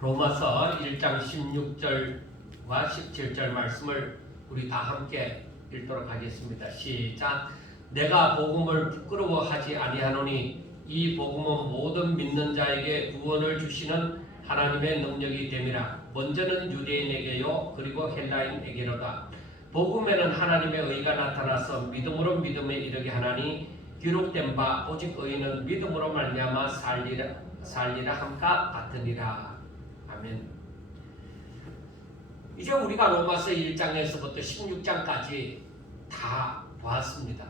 로마서 1장 16절과 17절 말씀을 우리 다 함께 읽도록 하겠습니다. 시작. 내가 복음을 부끄러워하지 아니하노니 이 복음은 모든 믿는 자에게 구원을 주시는 하나님의 능력이 됨이라. 먼저는 유대인에게요 그리고 헬라인에게로다. 복음에는 하나님의 의가 나타나서 믿음으로 믿음에 이르게 하나니 기록된 바 오직 의인은 믿음으로 말미암아 살리라 함과 같으니라. 아멘. 이제 우리가 로마서 1장에서부터 16장까지 다 보았습니다.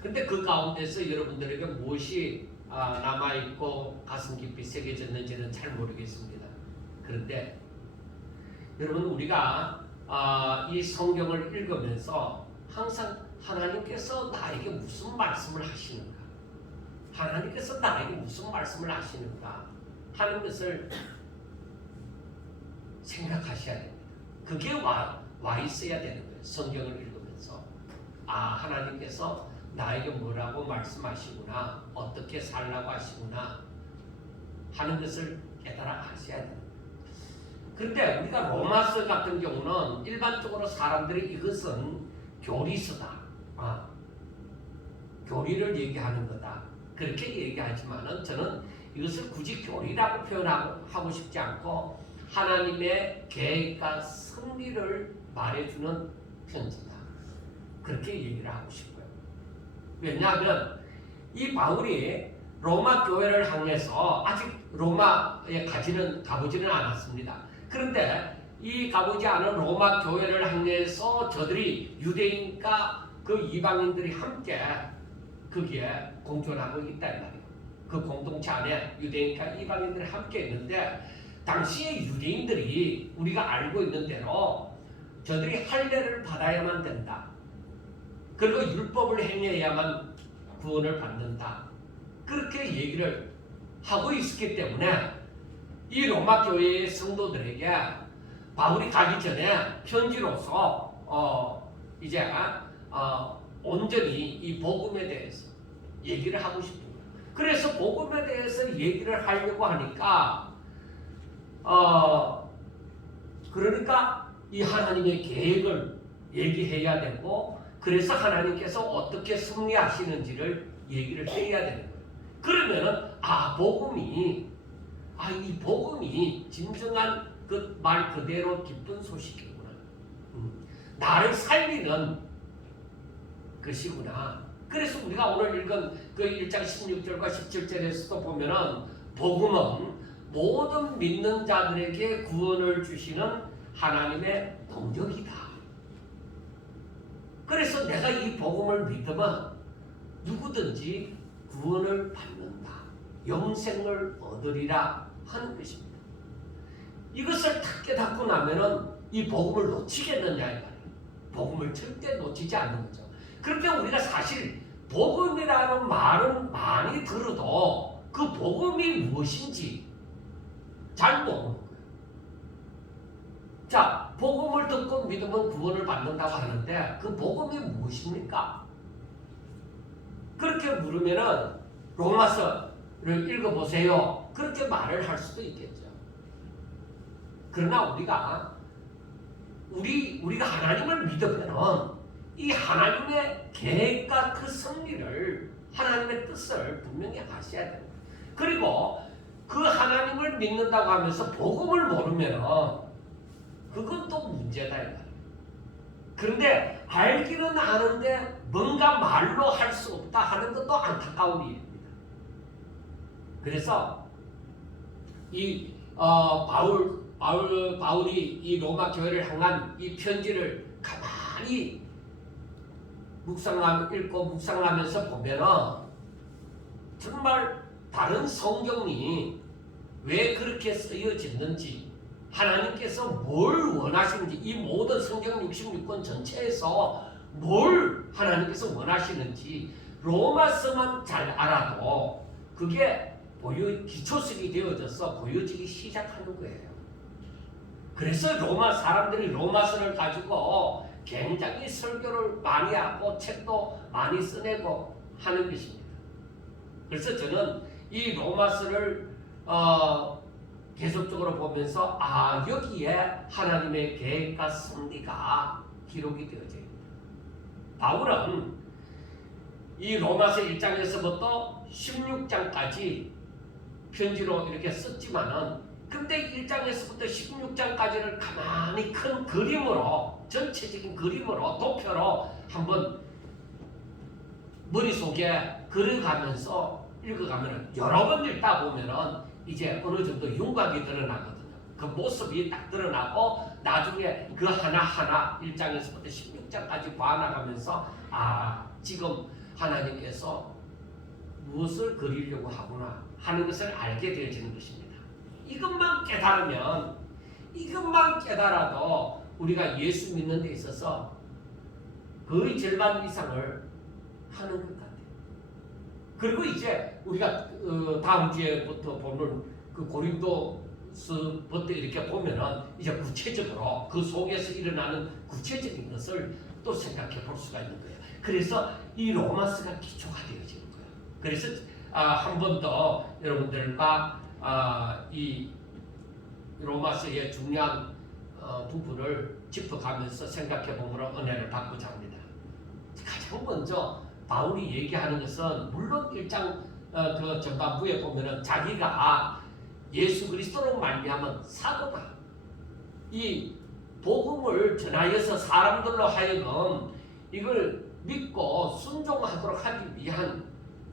근데 그 가운데서 여러분들에게 무엇이 남아있고 가슴 깊이 새겨졌는지는 잘 모르겠습니다. 그런데 여러분 우리가 이 성경을 읽으면서 항상 하나님께서 나에게 무슨 말씀을 하시는가, 하나님께서 나에게 무슨 말씀을 하시는가 하는 것을 생각하셔야 됩니다. 그게 와 있어야 되는 거예요. 성경을 읽으면서 하나님께서 나에게 뭐라고 말씀하시구나, 어떻게 살라고 하시구나 하는 것을 깨달아 가셔야 됩니다. 그런데 우리가 로마서 같은 경우는 일반적으로 사람들이 이것은 교리서다, 교리를 얘기하는 거다 그렇게 얘기하지만은 저는 이것을 굳이 교리라고 표현하고 싶지 않고 하나님의 계획과 섭리를 말해주는 편지다 그렇게 얘기를 하고 싶어요. 왜냐하면 이 바울이 로마 교회를 향해서 아직 로마에 가보지는 않았습니다. 그런데 이 가보지 않은 로마 교회를 향해서 저들이 유대인과 그 이방인들이 함께 거기에 공존하고 있다 이 말이에요. 그 공동체 안에 유대인과 이방인들이 함께 있는데 당시의 유대인들이 우리가 알고 있는 대로 저들이 할례를 받아야만 된다. 그리고 율법을 행해야만 구원을 받는다. 그렇게 얘기를 하고 있었기 때문에 이 로마 교회의 성도들에게 바울이 가기 전에 편지로서 이제 온전히 이 복음에 대해서 얘기를 하고 싶은 거예요. 그래서 복음에 대해서 얘기를 하려고 하니까 그러니까 이 하나님의 계획을 얘기해야 되고 그래서 하나님께서 어떻게 섭리하시는지를 얘기를 해야 되는 거예요. 그러면은 이 복음이 진정한 그 말 그대로 기쁜 소식이구나. 나를 살리는 것이구나. 그래서 우리가 오늘 읽은 그 1장 16절과 17절에서도 보면은 복음은 모든 믿는 자들에게 구원을 주시는 하나님의 능력이다. 그래서 내가 이 복음을 믿으면 누구든지 구원을 받는다. 영생을 얻으리라 하는 것입니다. 이것을 딱 깨닫고 나면은 이 복음을 놓치겠느냐 이 말이에요. 복음을 절대 놓치지 않는 거죠. 그런데 우리가 사실 복음이라는 말은 많이 들어도 그 복음이 무엇인지 잘 모르는 거예요. 자, 복음을 듣고 믿으면 구원을 받는다고 하는데 그 복음이 무엇입니까? 그렇게 물으면은 로마서를 읽어보세요. 그렇게 말을 할 수도 있겠죠. 그러나 우리가 하나님을 믿으면은 이 하나님의 계획과 그 섭리를 하나님의 뜻을 분명히 아셔야 됩니다. 그리고 그 하나님을 믿는다고 하면서 복음을 모르면은 그건 또 문제다 이 말이에요. 그런데 알기는 아는데 뭔가 말로 할 수 없다 하는 것도 안타까운 일입니다. 그래서 이 바울이 이 로마 교회를 향한 이 편지를 가만히 읽고 묵상하면서 보면은 정말 다른 성경이 왜 그렇게 쓰여졌는지, 하나님께서 뭘 원하시는지, 이 모든 성경 66권 전체에서 뭘 하나님께서 원하시는지 로마서만 잘 알아도 그게 기초석이 되어져서 보여지기 시작하는 거예요. 그래서 로마 사람들이 로마서를 가지고 굉장히 설교를 많이 하고 책도 많이 써내고 하는 것입니다. 그래서 저는 이 로마서를 계속적으로 보면서 여기에 하나님의 계획과 섭리가 기록이 되어져 있다. 바울은 이 로마서 1장에서부터 16장까지 편지로 이렇게 썼지만은 근데 1장에서부터 16장까지를 가만히 큰 그림으로 전체적인 그림으로 도표로 한번 머릿속에 그려가면서 읽어가면은 여러 번 읽다 보면은 이제 어느 정도 윤곽이 드러나거든요. 그 모습이 딱 드러나고 나중에 그 하나하나 1장에서부터 16장까지 봐나가면서 지금 하나님께서 무엇을 그리려고 하구나 하는 것을 알게 되어지는 것입니다. 이것만 깨달아도 우리가 예수 믿는 데 있어서 거의 절반 이상을 하는 것 같아요. 그리고 이제 우리가 다음 주에부터 보는 그 고린도서부터 이렇게 보면은 이제 구체적으로 그 속에서 일어나는 구체적인 것을 또 생각해 볼 수가 있는 거예요. 그래서 이 로마서가 기초가 되어지는 거예요. 그래서 한 번 더 여러분들과 이 로마서의 중요한 부분을 짚어가면서 생각해 보므로 은혜를 받고자 합니다. 가장 먼저 바울이 얘기하는 것은 물론 1장 그 전반부에 보면은 자기가 예수 그리스도로 말미암은 사도다. 이 복음을 전하여서 사람들로 하여금 이걸 믿고 순종하도록 하기 위한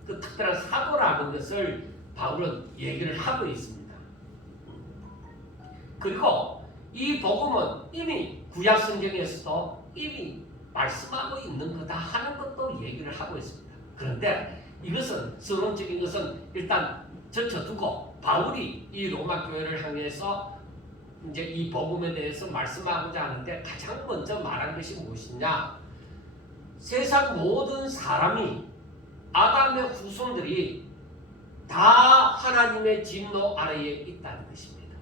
그 특별한 사도라는 것을 바울은 얘기를 하고 있습니다. 그리고 이 복음은 이미 구약 성경에서도 이미 말씀하고 있는 거다 하는 것도 얘기를 하고 있습니다. 그런데 이것은 서론적인 것은 일단 젖혀두고 바울이 이 로마 교회를 향해서 이제 이 복음에 대해서 말씀하고자 하는데 가장 먼저 말한 것이 무엇이냐? 세상 모든 사람이 아담의 후손들이 다 하나님의 진노 아래에 있다는 것입니다.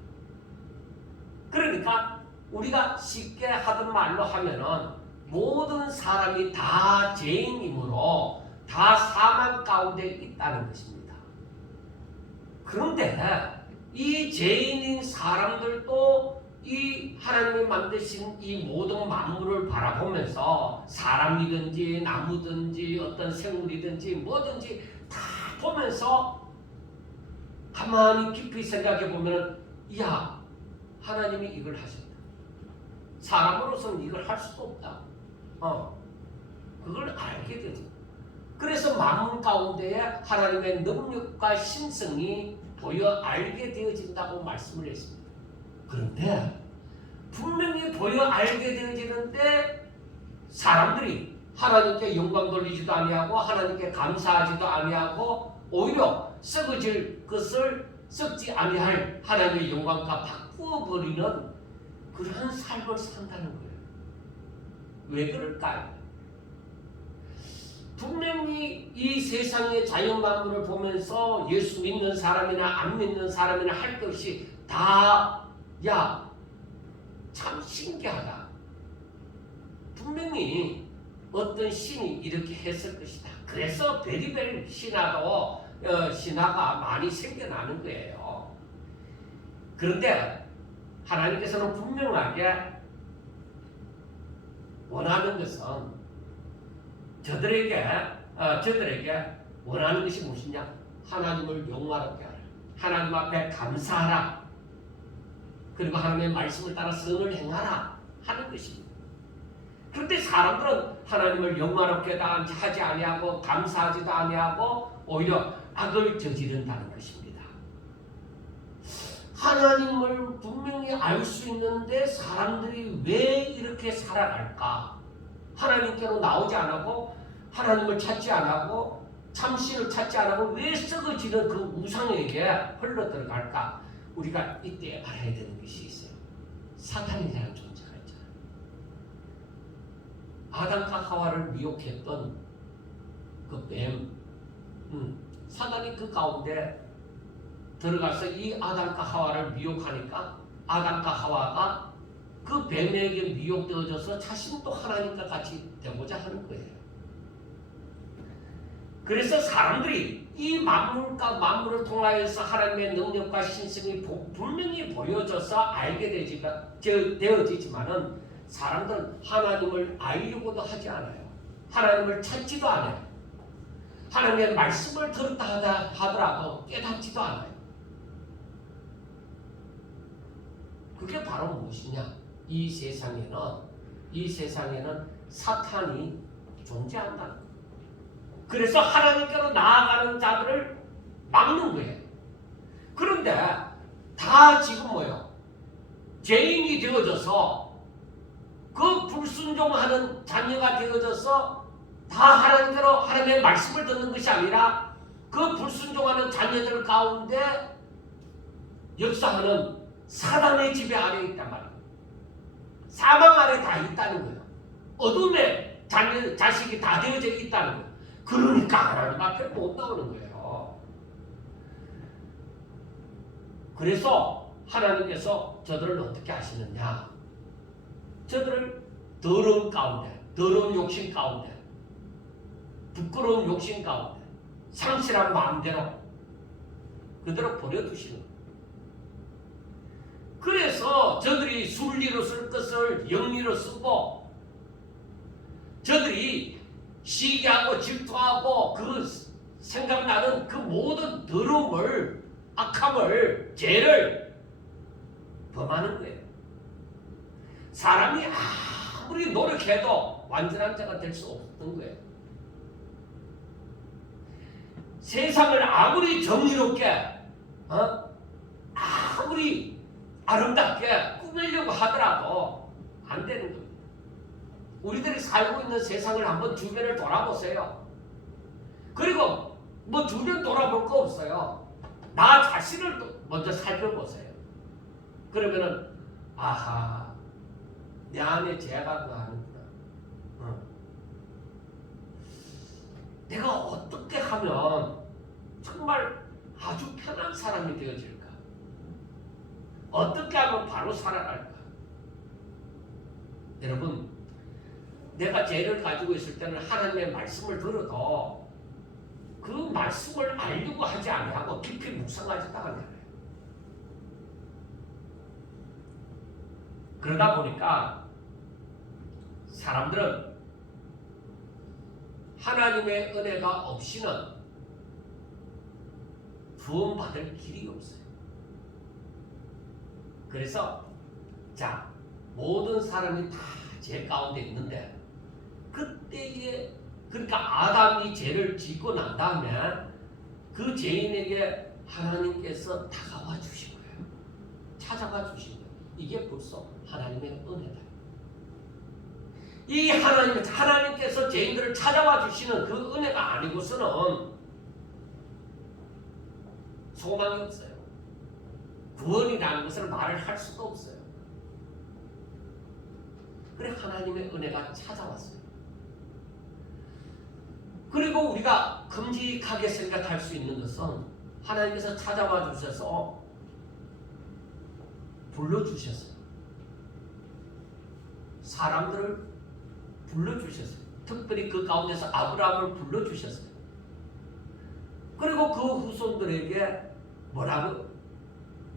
그러니까 우리가 쉽게 하던 말로 하면은 모든 사람이 다 죄인이므로 다 사망 가운데 있다는 것입니다. 그런데 이 죄인인 사람들도 이 하나님이 만드신 이 모든 만물을 바라보면서 사람이든지 나무든지 어떤 생물이든지 뭐든지 다 보면서 가만히 깊이 생각해 보면 하나님이 이걸 하셨다. 사람으로서는 이걸 할 수도 없다. 그걸 알게 되죠. 그래서 만물 가운데에 하나님의 능력과 신성이 보여 알게 되어진다고 말씀을 했습니다. 그런데 분명히 보여 알게 되어지는데 사람들이 하나님께 영광 돌리지도 아니하고 하나님께 감사하지도 아니하고 오히려 썩어질 것을 썩지 아니할 하나님의 영광과 바꾸어 버리는 그런 삶을 산다는 거예요. 왜 그럴까요? 분명히 이 세상의 자연 만물을 보면서 예수 믿는 사람이나 안 믿는 사람이나 할 것 없이 다 참 신기하다. 분명히 어떤 신이 이렇게 했을 것이다. 그래서 베리벨 신화가 많이 생겨나는 거예요. 그런데 하나님께서는 분명하게 원하는 것은 저들에게 원하는 것이 무엇이냐? 하나님을 영화롭게 하라. 하나님 앞에 감사하라. 그리고 하나님의 말씀을 따라 선을 행하라 하는 것입니다. 그런데 사람들은 하나님을 영화롭게 하지 아니하고 감사하지도 아니하고 오히려 악을 저지른다는 것입니다. 하나님을 분명히 알 수 있는데 사람들이 왜 이렇게 살아갈까? 하나님께로 나오지 않고 하나님을 찾지 않고 참신을 찾지 않고 왜 썩어지는 그 우상에게 흘러들어갈까? 우리가 이때 알아야 되는 것이 있어요. 사탄이라는 존재가 있잖아요. 아담과 하와를 미혹했던 그 뱀, 사탄이 그 가운데 들어가서 이 아담과 하와를 미혹하니까 아담과 하와가 그 뱀에게 미혹되어져서 자신도 하나님과 같이 되고자 하는 거예요. 그래서 사람들이 이 만물과 만물을 통하여서 하나님의 능력과 신성이 분명히 보여져서 알게 되어지지만은 사람들은 하나님을 알려고도 하지 않아요. 하나님을 찾지도 않아요. 하나님의 말씀을 들었다 하더라도 깨닫지도 않아요. 그게 바로 무엇이냐? 이 세상에는 사탄이 존재한다는 거예요. 그래서 하나님께로 나아가는 자들을 막는 거예요. 그런데 다 지금 뭐예요? 죄인이 되어져서 그 불순종하는 자녀가 되어져서 다 하나님께로 하나님의 말씀을 듣는 것이 아니라 그 불순종하는 자녀들 가운데 역사하는 사단의 지배 아래 있단 말이에요. 사망 아래 다 있다는 거예요. 어둠의 자식이 다 되어져 있다는 거예요. 그러니까 하나님 앞에 못 나오는 거예요. 그래서 하나님께서 저들을 어떻게 하시느냐? 저들을 더러운 가운데, 더러운 욕심 가운데, 부끄러운 욕심 가운데, 상실한 마음대로 그대로 버려두시는 거예요. 그래서 저들이 순리로 쓸 것을 영리로 쓰고, 저들이 시기하고 질투하고 그 생각나는 그 모든 더러움을, 악함을, 죄를 범하는 거예요. 사람이 아무리 노력해도 완전한 자가 될 수 없는 거예요. 세상을 아무리 정의롭게, 아무리 아름답게 꾸미려고 하더라도 안 되는 거예요. 우리들이 살고 있는 세상을 한번 주변을 돌아보세요. 그리고 뭐 주변 돌아볼 거 없어요. 나 자신을 먼저 살펴보세요. 그러면은 아하, 내 안에 죄가 거하는구나. 내가 어떻게 하면 정말 아주 편한 사람이 되어질까? 어떻게 하면 바로 살아갈까? 여러분, 내가 죄를 가지고 있을 때는 하나님의 말씀을 들어도 그 말씀을 알려고 하지 아니하고 깊이 묵상하지도 않아요. 그러다 보니까 사람들은 하나님의 은혜가 없이는 구원받을 길이 없어요. 그래서 모든 사람이 다 죄 가운데 있는데, 그때에, 그러니까 아담이 죄를 짓고 난 다음에 그 죄인에게 하나님께서 다가와 주신 거예요. 찾아와 주신 거예요. 이게 벌써 하나님의 은혜다. 이 하나님께서 죄인들을 찾아와 주시는 그 은혜가 아니고서는 소망이 없어요. 구원이라는 것을 말을 할 수도 없어요. 그래 하나님의 은혜가 찾아왔어요. 그리고 우리가 큼직하게 생각할 수 있는 것은 하나님께서 찾아와 주셔서 불러주셨어요. 사람들을 불러주셨어요. 특별히 그 가운데서 아브라함을 불러주셨어요. 그리고 그 후손들에게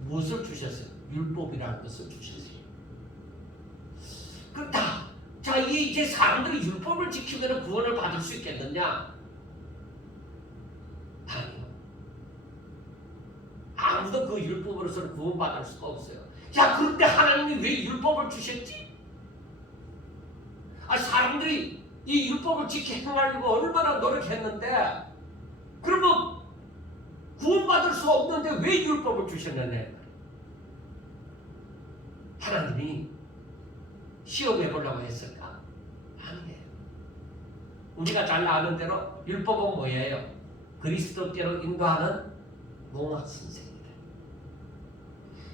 무엇을 주셨어요? 율법이라는 것을 주셨어요. 그렇다. 이제 사람들이 율법을 지키면 구원을 받을 수 있겠느냐? 아니요. 아무도 그 율법으로서는 구원받을 수가 없어요. 그런데 하나님이 왜 율법을 주셨지? 사람들이 이 율법을 지켜 행하려고 얼마나 노력했는데, 그러면 구원받을 수 없는데 왜 율법을 주셨느냐? 하나님이 시험해 보려고 했을까? 아니에요. 우리가 잘 아는 대로 율법은 뭐예요? 그리스도께로 인도하는 농학 선생입니다.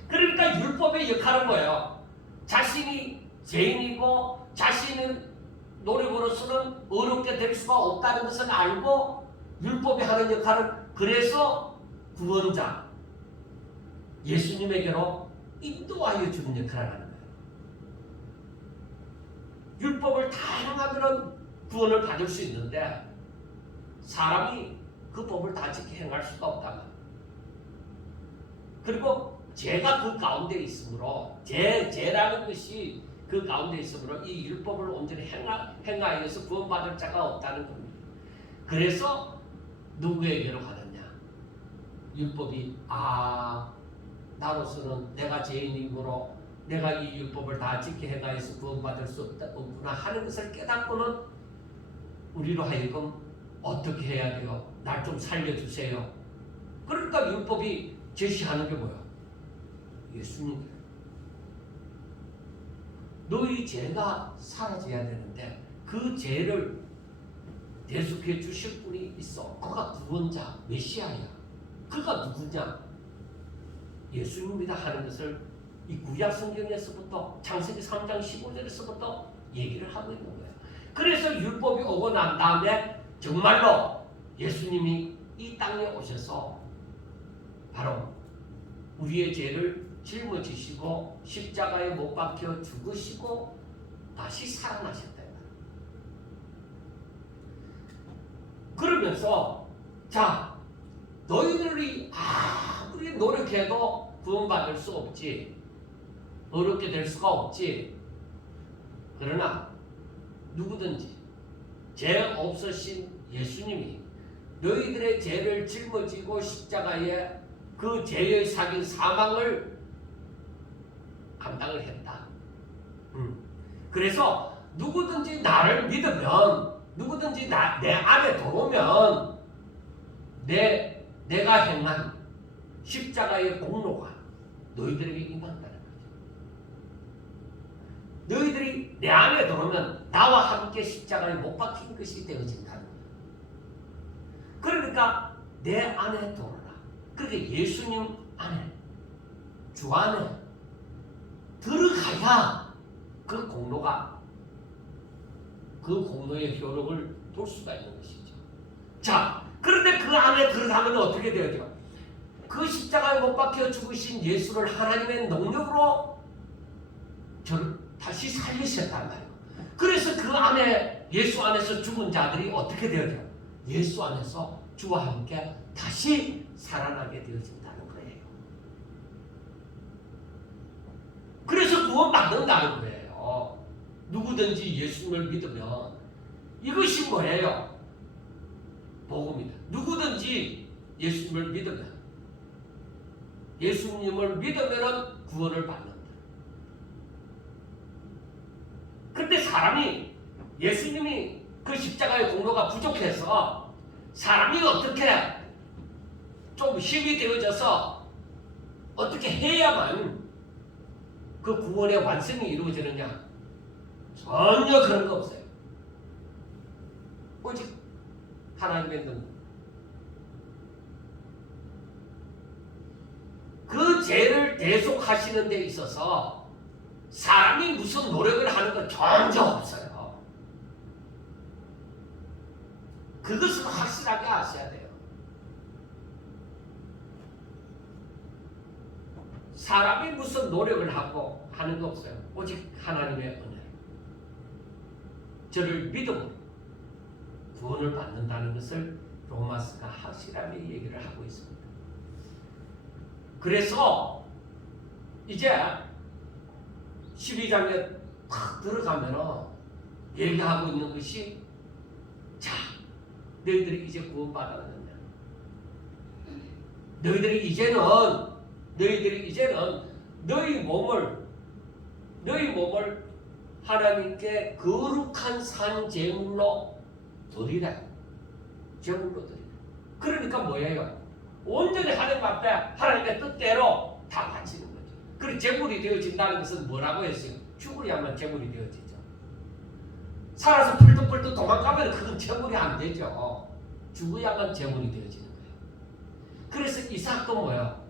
그러니까 율법의 역할은 뭐예요? 자신이 죄인이고 자신은 노력으로서는 어렵게 될 수가 없다는 것을 알고 율법이 하는 역할은 그래서 구원자 예수님에게로 인도하여 주는 역할을 하는 거예요. 율법을 다 행하면 구원을 받을 수 있는데 사람이 그 법을 다 지켜 행할 수가 없다. 그리고 죄가 그 가운데 있으므로 죄라는 것이 그 가운데 있으므로 이 율법을 온전히 행하여서 구원받을 자가 없다는 겁니다. 그래서 누구에게로 가느냐? 율법이 나로서는 내가 죄인이므로 내가 이 율법을 다 지켜 행하여서 구원받을 수 없구나 하는 것을 깨닫고는 우리로 하여금 어떻게 해야 돼요? 날 좀 살려주세요. 그러니까 율법이 제시하는 게 뭐야? 예수님. 너희 죄가 사라져야 되는데 그 죄를 대속해 주실 분이 있어. 그가 구원자, 메시아야. 그가 누구냐? 예수님이다 하는 것을 이 구약 성경에서부터 창세기 3장 15절에서부터 얘기를 하고 있는 거예요. 그래서 율법이 오고 난 다음에 정말로 예수님이 이 땅에 오셔서 바로 우리의 죄를 짊어지시고 십자가에 못 박혀 죽으시고 다시 살아나셨다. 그러면서 자, 너희들이 아무리 노력해도 구원받을 수 없지, 어렵게 될 수가 없지. 그러나 누구든지 죄 없으신 예수님이 너희들의 죄를 짊어지고 십자가에 그 죄의 사긴 사망을 감당을 했다. 그래서 누구든지 나를 믿으면, 누구든지 내 안에 들어오면 내가 행한 십자가의 공로가 너희들에게 임한다는 거죠. 너희들이 내 안에 들어오면 나와 함께 십자가에 못 박힌 것이 되어진다는 거예요. 그러니까 내 안에 들어오라. 그렇게 예수님 안에, 주 안에 들어가야 그 공로가, 그 공로의 효력을 볼 수가 있는 것이죠. 자, 그런데 그 안에 들어가면 어떻게 되어져? 그 십자가에 못 박혀 죽으신 예수를 하나님의 능력으로 다시 살리셨단 말이에요. 그래서 그 안에, 예수 안에서 죽은 자들이 어떻게 되어져? 예수 안에서 주와 함께 다시 살아나게 되어진다는 거예요. 그래서 구원받는다는 거예요. 누구든지 예수님을 믿으면. 이것이 뭐예요? 복음이다. 누구든지 예수님을 믿으면, 예수님을 믿으면 구원을 받는다. 그런데 사람이, 예수님이 그 십자가의 공로가 부족해서 사람이 어떻게 좀 힘이 되어져서 어떻게 해야만 그 구원의 완성이 이루어지느냐? 전혀 그런 거 없어요. 오직 하나님의 능력. 그 죄를 대속하시는 데 있어서 사람이 무슨 노력을 하는 건 전혀 없어요. 그것을 확실하게 아셔야 돼요. 사람이 무슨 노력을 하고 하는 거 없어요. 오직 하나님의 은혜. 저를 믿음으로 구원을 받는다는 것을 로마서가 확실하게 얘기를 하고 있습니다. 그래서 이제 12장에 탁 들어가면 얘기하고 있는 것이, 자, 너희들이 이제 구원받았느냐? 너희들이 이제는 너희 몸을 하나님께 거룩한 산 제물로 드리라. 제물로 드리라. 그러니까 뭐예요? 온전히 하나님 앞에 하나님의 뜻대로 다 바치는 거죠. 그리고 제물이 되어진다는 것은 뭐라고 했어요? 죽어야만 제물이 되어지죠. 살아서 펄떡펄떡 도망가면 그건 제물이 안 되죠. 죽어야만 제물이 되어지는 거예요. 그래서 이삭도 뭐야?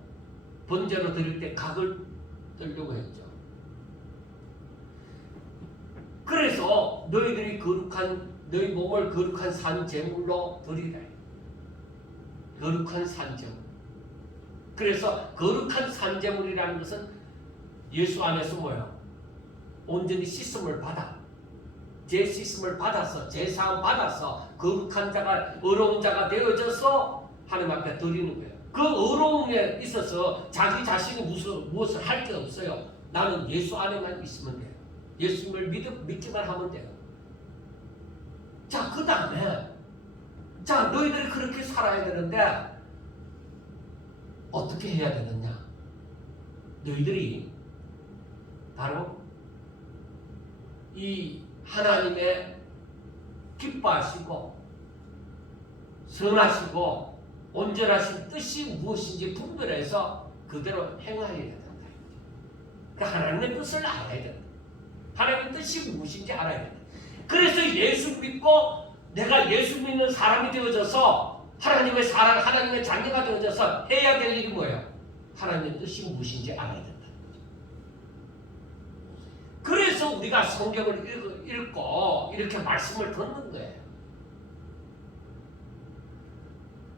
번제로 드릴 때 각을 떨려고 했죠. 그래서 너희 몸을 거룩한 산 제물로 드리라. 거룩한 산 제물. 그래서 거룩한 산 제물이라는 것은 예수 안에서 뭐야? 온전히 씻음을 받아 죄 씻음을 받아서 죄 사함 받아서 거룩한 자가 의로운 자가 되어져서 하나님 앞에 드리는 거예요. 그 의로움에 있어서 자기 자신이 무엇을 할 게 없어요. 나는 예수 안에만 있으면 돼요. 예수님을 믿기만 하면 돼요. 자, 그 다음에 자, 너희들이 그렇게 살아야 되는데 어떻게 해야 되느냐? 너희들이 바로 이 하나님의 기뻐하시고 선하시고 온전하신 뜻이 무엇인지 분별해서 그대로 행하여야 된다. 그러니까 하나님의 뜻을 알아야 된다. 하나님의 뜻이 무엇인지 알아야 된다. 그래서 예수 믿고 내가 예수 믿는 사람이 되어져서 하나님의 사랑, 하나님의 자녀가 되어져서 해야 될 일이 뭐예요? 하나님의 뜻이 무엇인지 알아야 된다. 그래서 우리가 성경을 읽고 이렇게 말씀을 듣는 거예요.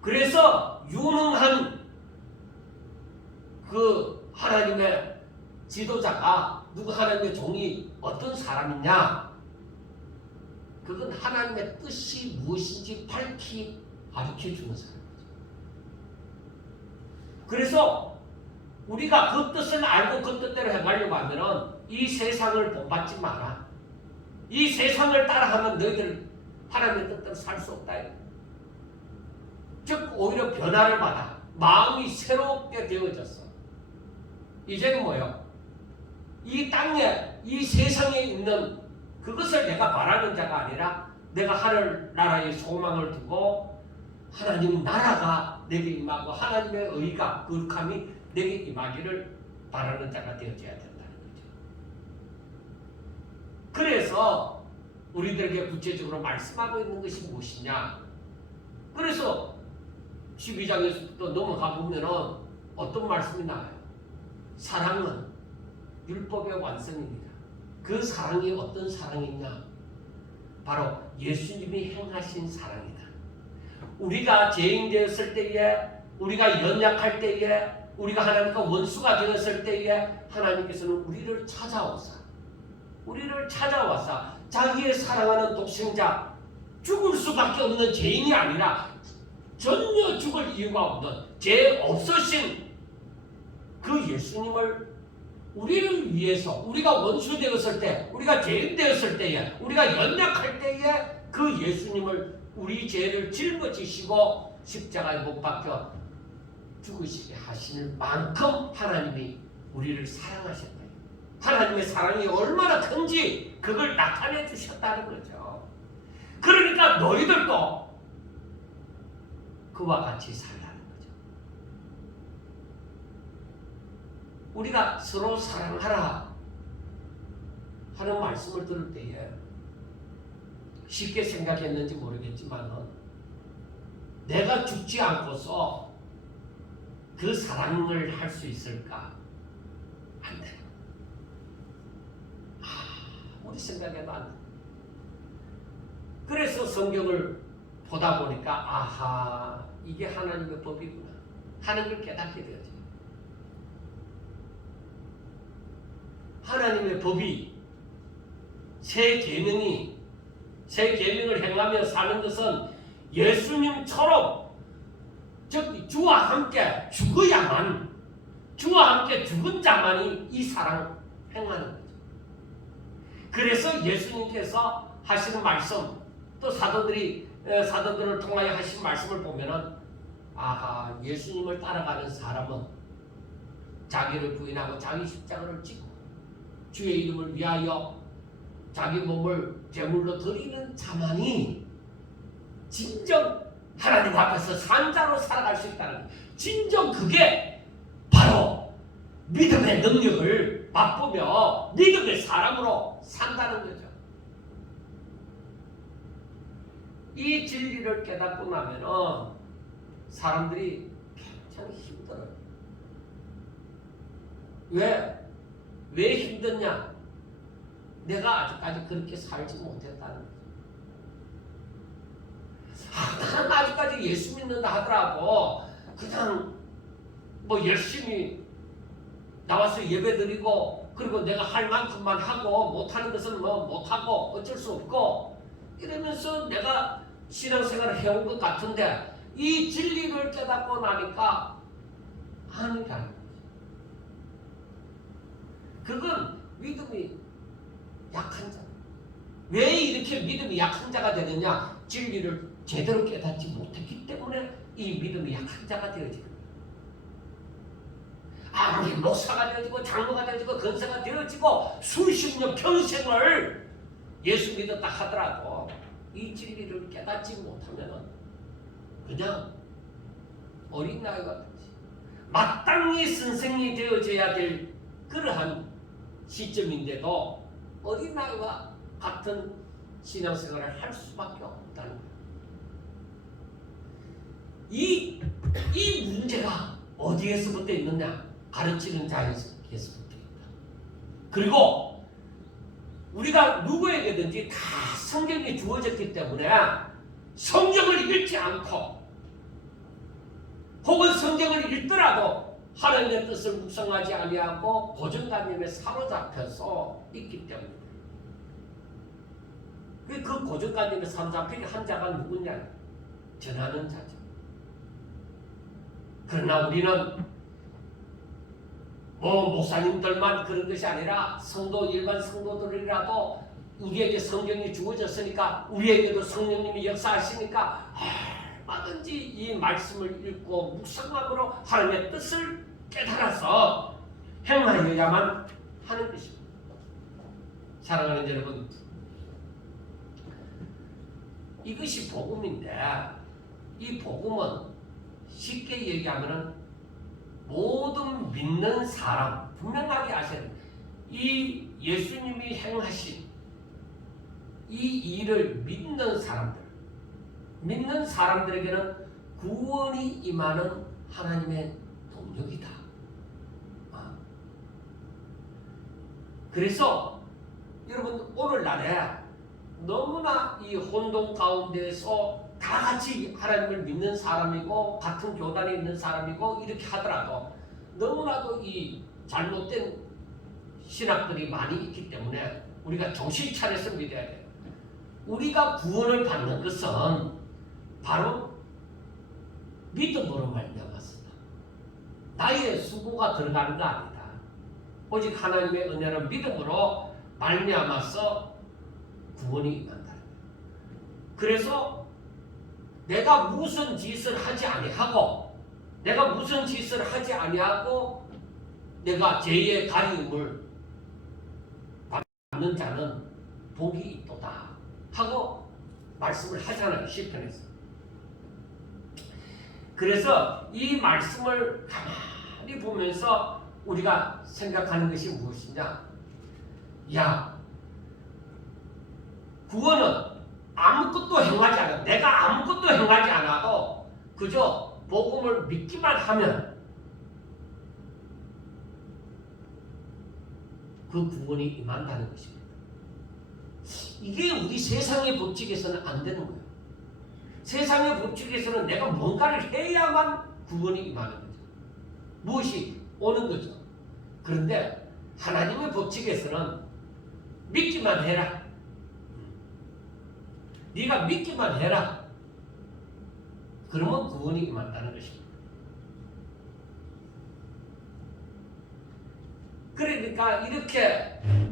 그래서 유능한 그 하나님의 지도자가 누구 하나님의 종이 어떤 사람이냐? 그건 하나님의 뜻이 무엇인지 밝히 가르쳐주는 사람이죠. 그래서 우리가 그 뜻을 알고 그 뜻대로 해가려고 하면은 이 세상을 본받지 마라. 이 세상을 따라하면 너희들 하나님의 뜻대로 살 수 없다. 즉 오히려 변화를 받아 마음이 새롭게 되어졌어. 이제는 뭐요? 이 땅에 이 세상에 있는 그것을 내가 말하는 자가 아니라 내가 하늘 나라의 소망을 두고 하나님 나라가 내게 임하고 하나님의 의가 거룩함이 내게 임하기를 바라는 자가 되어져야 된다는 거죠. 그래서 우리들에게 구체적으로 말씀하고 있는 것이 무엇이냐? 그래서 12장에서부터 넘어가 보면은 어떤 말씀이 나와요? 사랑은 율법의 완성입니다. 그 사랑이 어떤 사랑이냐? 바로 예수님이 행하신 사랑이다. 우리가 죄인 되었을 때에, 우리가 연약할 때에, 우리가 하나님과 원수가 되었을 때에 하나님께서는 우리를 찾아와서 자기의 사랑하는 독생자, 죽을 수밖에 없는 죄인이 아니라 전혀 죽을 이유가 없는 죄 없으신 그 예수님을 우리를 위해서, 우리가 원수 되었을 때, 우리가 죄인 되었을 때에, 우리가 연약할 때에 그 예수님을 우리 죄를 짊어지시고 십자가에 못 박혀 죽으시게 하시는 만큼 하나님이 우리를 사랑하셨다. 하나님의 사랑이 얼마나 큰지 그걸 나타내 주셨다는 거죠. 그러니까 너희들도 그와 같이 살라는 거죠. 우리가 서로 사랑하라 하는 말씀을 들을 때에 쉽게 생각했는지 모르겠지만 내가 죽지 않고서 그 사랑을 할 수 있을까? 안 돼. 우리 생각에도 안 돼. 그래서 성경을 보다 보니까 아하, 이게 하나님의 법이구나 하는 걸 깨닫게 되어져요. 하나님의 법이 새 계명을 행하며 사는 것은 예수님처럼 즉 주와 함께 죽어야만, 주와 함께 죽은 자만이 이 사랑을 행하는 거죠. 그래서 예수님께서 하시는 말씀, 또 사도들을 통하여 하신 말씀을 보면은 아하, 예수님을 따라가는 사람은 자기를 부인하고 자기 십자가를 지고 주의 이름을 위하여 자기 몸을 제물로 드리는 자만이 진정 하나님 앞에서 산자로 살아갈 수 있다는 거예요. 진정 그게 바로 믿음의 능력을 맛보며 믿음의 사람으로 산다는 거죠. 이 진리를 깨닫고 나면은 사람들이 굉장히 힘들어요. 왜 힘드냐? 내가 아직까지 그렇게 살지 못했다는 거죠. 나는 아직까지 예수 믿는다 하더라고 그냥 뭐 열심히 나와서 예배드리고 그리고 내가 할 만큼만 하고 못하는 것은 뭐 못하고 어쩔 수 없고 이러면서 내가 신앙생활을 해온 것 같은데 이 진리를 깨닫고 나니까 아니라는 거죠. 그건 믿음이 약한 자. 왜 이렇게 믿음이 약한 자가 되느냐? 진리를 제대로 깨닫지 못했기 때문에 이 믿음이 약한 자가 되어지는 거예요. 아무리 목사가 되어지고 장로가 되어지고 권사가 되어지고 수십 년 평생을 예수 믿었다 하더라도 이 진리를 깨닫지 못하면 그냥 어린아이가 같이 마땅히 선생이 되어져야 될 그러한 시점인데도 어린아이와 같은 신앙생활을 할 수밖에 없다는 거예요. 이 문제가 어디에서부터 있느냐? 가르치는 자에서부터 있다. 그리고 우리가 누구에게든지 다 성경이 주어졌기 때문에 성경을 읽지 않고 혹은 성경을 읽더라도 하나님의 뜻을 묵상하지 아니하고 고정관념에 사로잡혀서 있기 때문에 그 고정관념에 사로잡힌 한 자가 누구냐? 전하는 자죠. 그러나 우리는 목사님들만 그런 것이 아니라 일반 성도들이라도 우리에게 성경이 주어졌으니까 우리에게도 성령님이 역사하시니까 얼마든지 이 말씀을 읽고 묵상함으로 하나님의 뜻을 깨달아서 행하여야만 하는 것입니다. 사랑하는 여러분, 이것이 복음인데 이 복음은 쉽게 얘기하면 모든 믿는 사람 분명하게 아셔야 됩니다. 이 예수님이 행하신 이 일을 믿는 사람들에게는 구원이 임하는 하나님의 동력이다. 그래서 여러분 오늘날에 너무나 이 혼돈 가운데서 다 같이 하나님을 믿는 사람이고 같은 교단에 있는 사람이고 이렇게 하더라도 너무나도 이 잘못된 신학들이 많이 있기 때문에 우리가 정신 차려서 믿어야 돼요. 우리가 구원을 받는 것은 바로 믿음으로 말미암았습니다. 나의 수고가 들어가는 거 아니다. 오직 하나님의 은혜는 믿음으로 말미암아서 구원이 임한다. 그래서 내가 무슨 짓을 하지 아니하고 내가 죄의 가리움을 받는 자는 복이 있도다 하고 말씀을 하잖아요. 시편에서. 그래서 이 말씀을 가만히 보면서 우리가 생각하는 것이 무엇이냐? 구원은 아무것도 행하지 않아. 내가 아무것도 행하지 않아도 그저 복음을 믿기만 하면 그 구원이 임한다는 것입니다. 이게 우리 세상의 법칙에서는 안 되는 거예요. 세상의 법칙에서는 내가 뭔가를 해야만 구원이 임하는 거죠. 무엇이 오는 거죠. 그런데 하나님의 법칙에서는 믿기만 해라. 네가 믿기만 해라. 그러면 구원이 임한다는 것입니다. 그러니까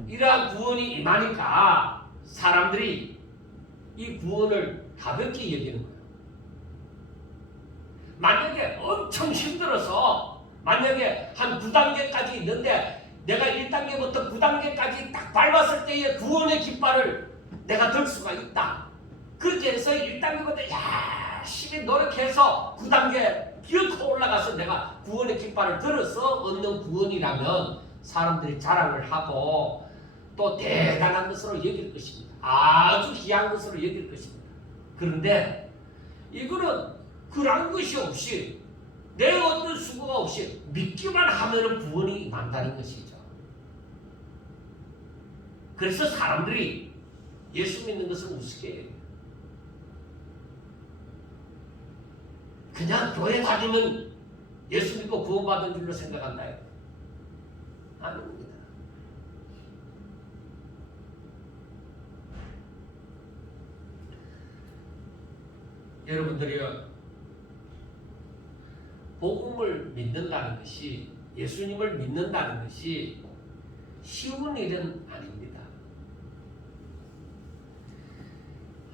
이러한 구원이 임하니까 사람들이 이 구원을 가볍게 여기는 거예요. 만약에 엄청 힘들어서 만약에 한 9단계까지 있는데 내가 1단계부터 9단계까지 딱 밟았을 때의 구원의 깃발을 내가 들 수가 있다. 그렇게 해서 1단계부터 열심히 노력해서 9단계 기어코 올라가서 내가 구원의 깃발을 들어서 얻는 구원이라면 사람들이 자랑을 하고 또 대단한 것으로 여길 것입니다. 아주 귀한 것으로 여길 것입니다. 그런데 이거는 그런 것이 없이 내 어떤 수고가 없이 믿기만 하면 구원이 임한다는 것이죠. 그래서 사람들이 예수 믿는 것을 우습게 해요. 그냥 교회 다니면 예수 믿고 구원받은 줄로 생각한다. 아닙니다. 여러분들이요, 복음을 믿는다는 것이, 예수님을 믿는다는 것이 쉬운 일은 아닙니다.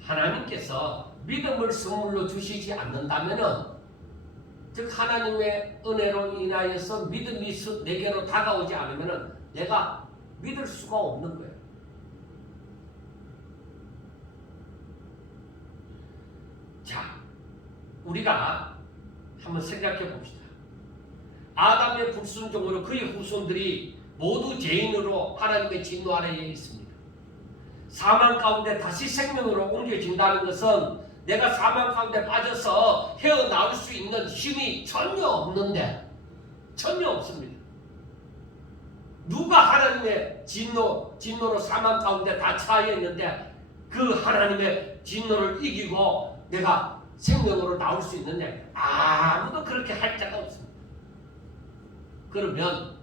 하나님께서 믿음을 선물로 주시지 않는다면, 즉 하나님의 은혜로 인하여서 믿음이 내게로 다가오지 않으면 내가 믿을 수가 없는 거예요. 자, 우리가 한번 생각해 봅시다. 아담의 불순종으로 그의 후손들이 모두 죄인으로 하나님의 진노 아래에 있습니다. 사망 가운데 다시 생명으로 옮겨진다는 것은 내가 사망 가운데 빠져서 헤어나올 수 있는 힘이 전혀 없는데, 전혀 없습니다. 누가 하나님의 진노로 사망 가운데 다 처해 있는데 그 하나님의 진노를 이기고 내가 생명으로 나올 수 있느냐? 아무도 그렇게 할 자가 없습니다. 그러면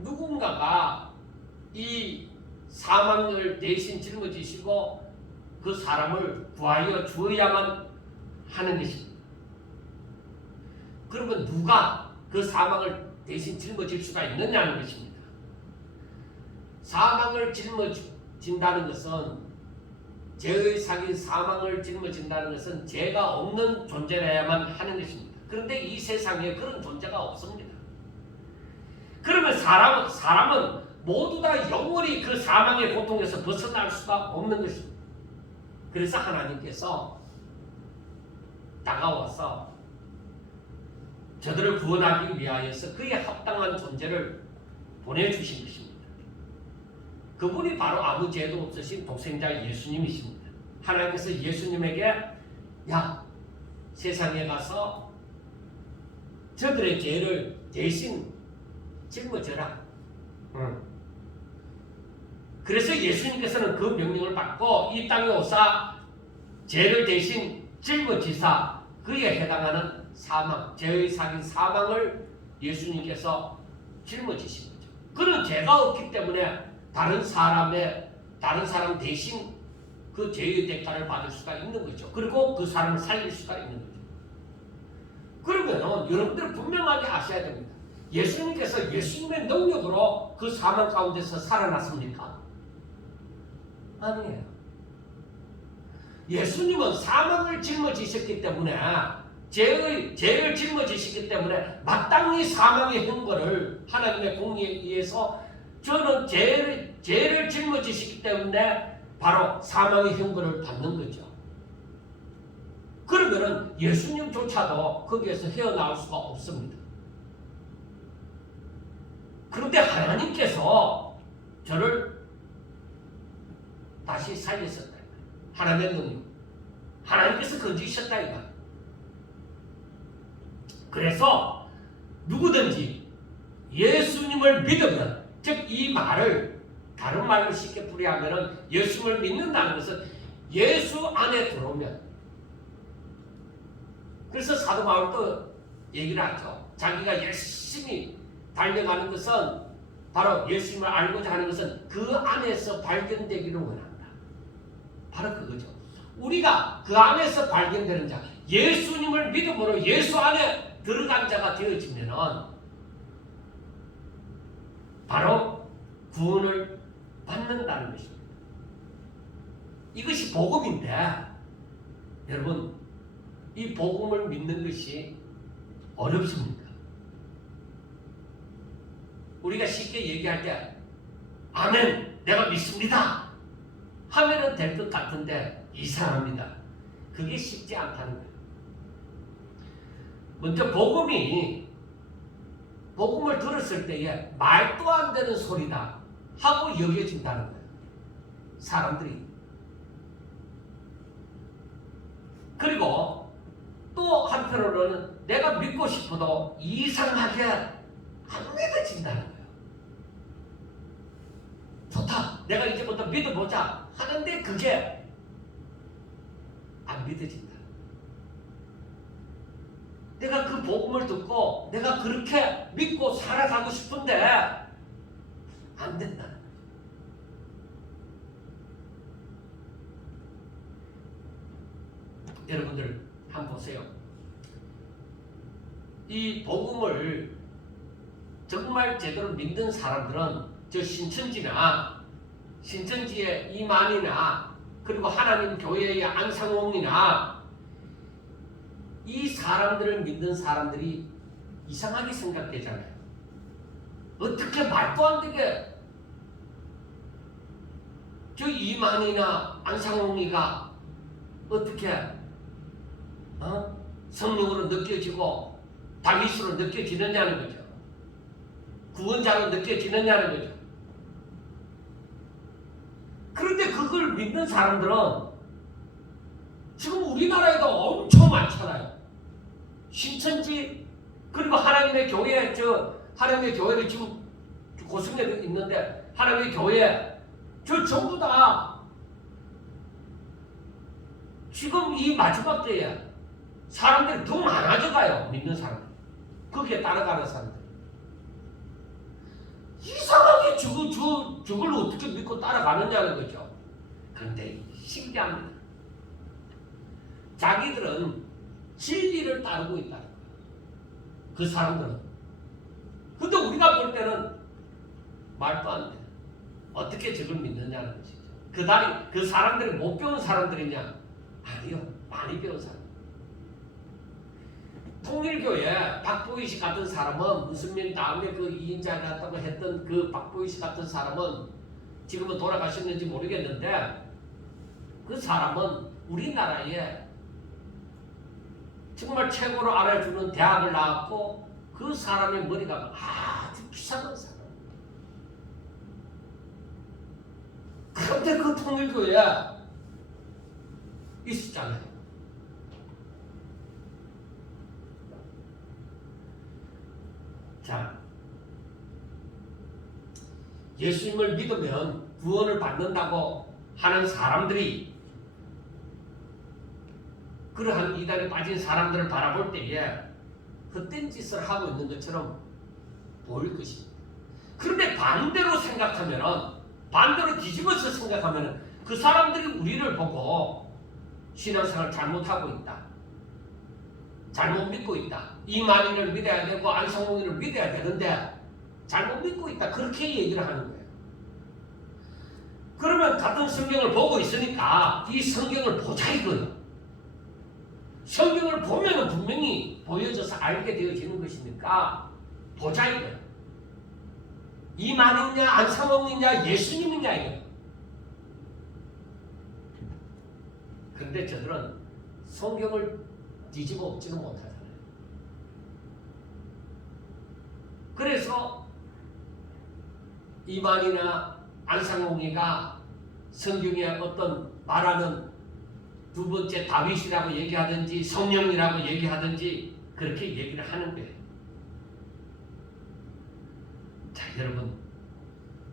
누군가가 이 사망을 대신 짊어지시고 그 사람을 구하여 주어야만 하는 것입니다. 그러면 누가 그 사망을 대신 짊어질 수가 있느냐는 것입니다. 사망을 짊어진다는 것은, 죄의 상인 사망을 짊어진다는 것은 죄가 없는 존재라야만 하는 것입니다. 그런데 이 세상에 그런 존재가 없습니다. 그러면 사람은 모두 다 영원히 그 사망의 고통에서 벗어날 수가 없는 것입니다. 그래서 하나님께서 다가와서 저들을 구원하기 위하여서 그의 합당한 존재를 보내주신 것입니다. 그분이 바로 아무 죄도 없으신 독생자 예수님이십니다. 하나님께서 예수님에게 세상에 가서 저들의 죄를 대신 짊어져라. 그래서 예수님께서는 그 명령을 받고 이 땅에 오사 죄를 대신 짊어지사 그에 해당하는 사망, 죄의 상인 사망을 예수님께서 짊어지신 거죠. 그는 죄가 없기 때문에 다른 사람 대신 그 죄의 대가를 받을 수가 있는 거죠. 그리고 그 사람을 살릴 수가 있는 거죠. 그러면 여러분들 분명하게 아셔야 됩니다. 예수님께서 예수님의 능력으로 그 사망 가운데서 살아났습니까? 아니에요. 예수님은 사망을 짊어지셨기 때문에, 죄를 짊어지시기 때문에 마땅히 사망의 형벌을 하나님의 공의에 의해서 저는 죄를 짊어지시기 때문에 바로 사망의 형벌을 받는 거죠. 그러면은 예수님조차도 거기에서 헤어나올 수가 없습니다. 그런데 하나님께서 저를 다시 살리셨다. 하나님의 능력. 하나님께서 건지셨다 이거. 그래서 누구든지 예수님을 믿으면, 즉 이 말을 다른 말로 쉽게 풀이하면은 예수님을 믿는다는 것은 예수 안에 들어오면. 그래서 사도 바울도 얘기를 하죠. 자기가 열심히 달려가는 것은 바로 예수님을 알고자 하는 것은 그 안에서 발견되기를 원한다. 바로 그거죠. 우리가 그 안에서 발견되는 자, 예수님을 믿음으로 예수 안에 들어간 자가 되어지면은 바로 구원을 받는다는 것입니다. 이것이 복음인데, 여러분, 이 복음을 믿는 것이 어렵습니까? 우리가 쉽게 얘기할 때 아멘, 내가 믿습니다 하면은 될 것 같은데 이상합니다. 그게 쉽지 않다는 거예요. 먼저 복음을 들었을 때에 말도 안 되는 소리다 하고 여겨진다는 거예요. 사람들이. 그리고 또 한편으로는 내가 믿고 싶어도 이상하게 안 믿어진다는 거예요. 좋다, 내가 이제부터 믿어보자 하는데 그게 안 믿어진다. 내가 그 복음을 복음을 듣고 내가 그렇게 믿고 살아가고 싶은데 안 된다. 여러분들 한번 보세요. 이 복음을 정말 제대로 믿는 사람들은 저 신천지의 이만희나 그리고 하나님 교회의 안상홍이나 이 사람들을 믿는 사람들이 이상하게 생각되잖아요. 어떻게 말도 안 되게 저 이만희나 안상홍이가 어떻게 성령으로 느껴지고 다윗으로 느껴지느냐는 거죠. 구원자로 느껴지느냐는 거죠. 그런데 그걸 믿는 사람들은 지금 우리나라에도 엄청 많잖아요. 신천지 그리고 하나님의 교회 하나님의 교회를 지금 고성에 있는데 하나님의 교회 전부 다 지금 이 마지막 때에 사람들이 더 많아져 가요. 믿는 사람들. 거기에 따라가는 사람들. 이상하게 저걸 어떻게 믿고 따라가느냐는 거죠. 그런데 신기합니다. 자기들은 진리를 따르고 있다는 거예요. 그 사람들은. 근데 우리가 볼 때는 말도 안 돼. 어떻게 저걸 믿느냐는 것이죠. 그 사람들이 못 배운 사람들이냐? 아니요. 많이 배운 사람. 통일교회 박보희 씨 같은 사람은 문선민 다음에 그 2인자 같다고 했던 그 박보희 씨 같은 사람은 지금은 돌아가셨는지 모르겠는데 그 사람은 우리나라에 정말 최고로 알아주는 대학을 나왔고 그 사람의 머리가 아주 비상한 사람. 그런데 그 통일교회에 있었잖아요. 자, 예수님을 믿으면 구원을 받는다고 하는 사람들이 그러한 이단에 빠진 사람들을 바라볼 때에 헛된 짓을 하고 있는 것처럼 보일 것입니다. 그런데 반대로 생각하면은 반대로 뒤집어서 생각하면은 그 사람들이 우리를 보고 신앙생활 잘못하고 있다. 잘못 믿고 있다. 이만희를 믿어야 되고 안성홍이를 믿어야 되는데 잘못 믿고 있다. 그렇게 얘기를 하는 거예요. 그러면 같은 성경을 보고 있으니까 이 성경을 보자 이거예요. 성경을 보면 분명히 보여져서 알게 되어지는 것이니까 보자 이거예요. 이만희냐 안성홍이냐 예수님이냐 이거예요. 그런데 저들은 성경을 뒤집어 엎지는 못하잖아요. 그래서 이만희나 안상홍이가 성경에 어떤 말하는 두 번째 다윗이라고 얘기하든지 성령이라고 얘기하든지 그렇게 얘기를 하는 거예요. 자, 여러분,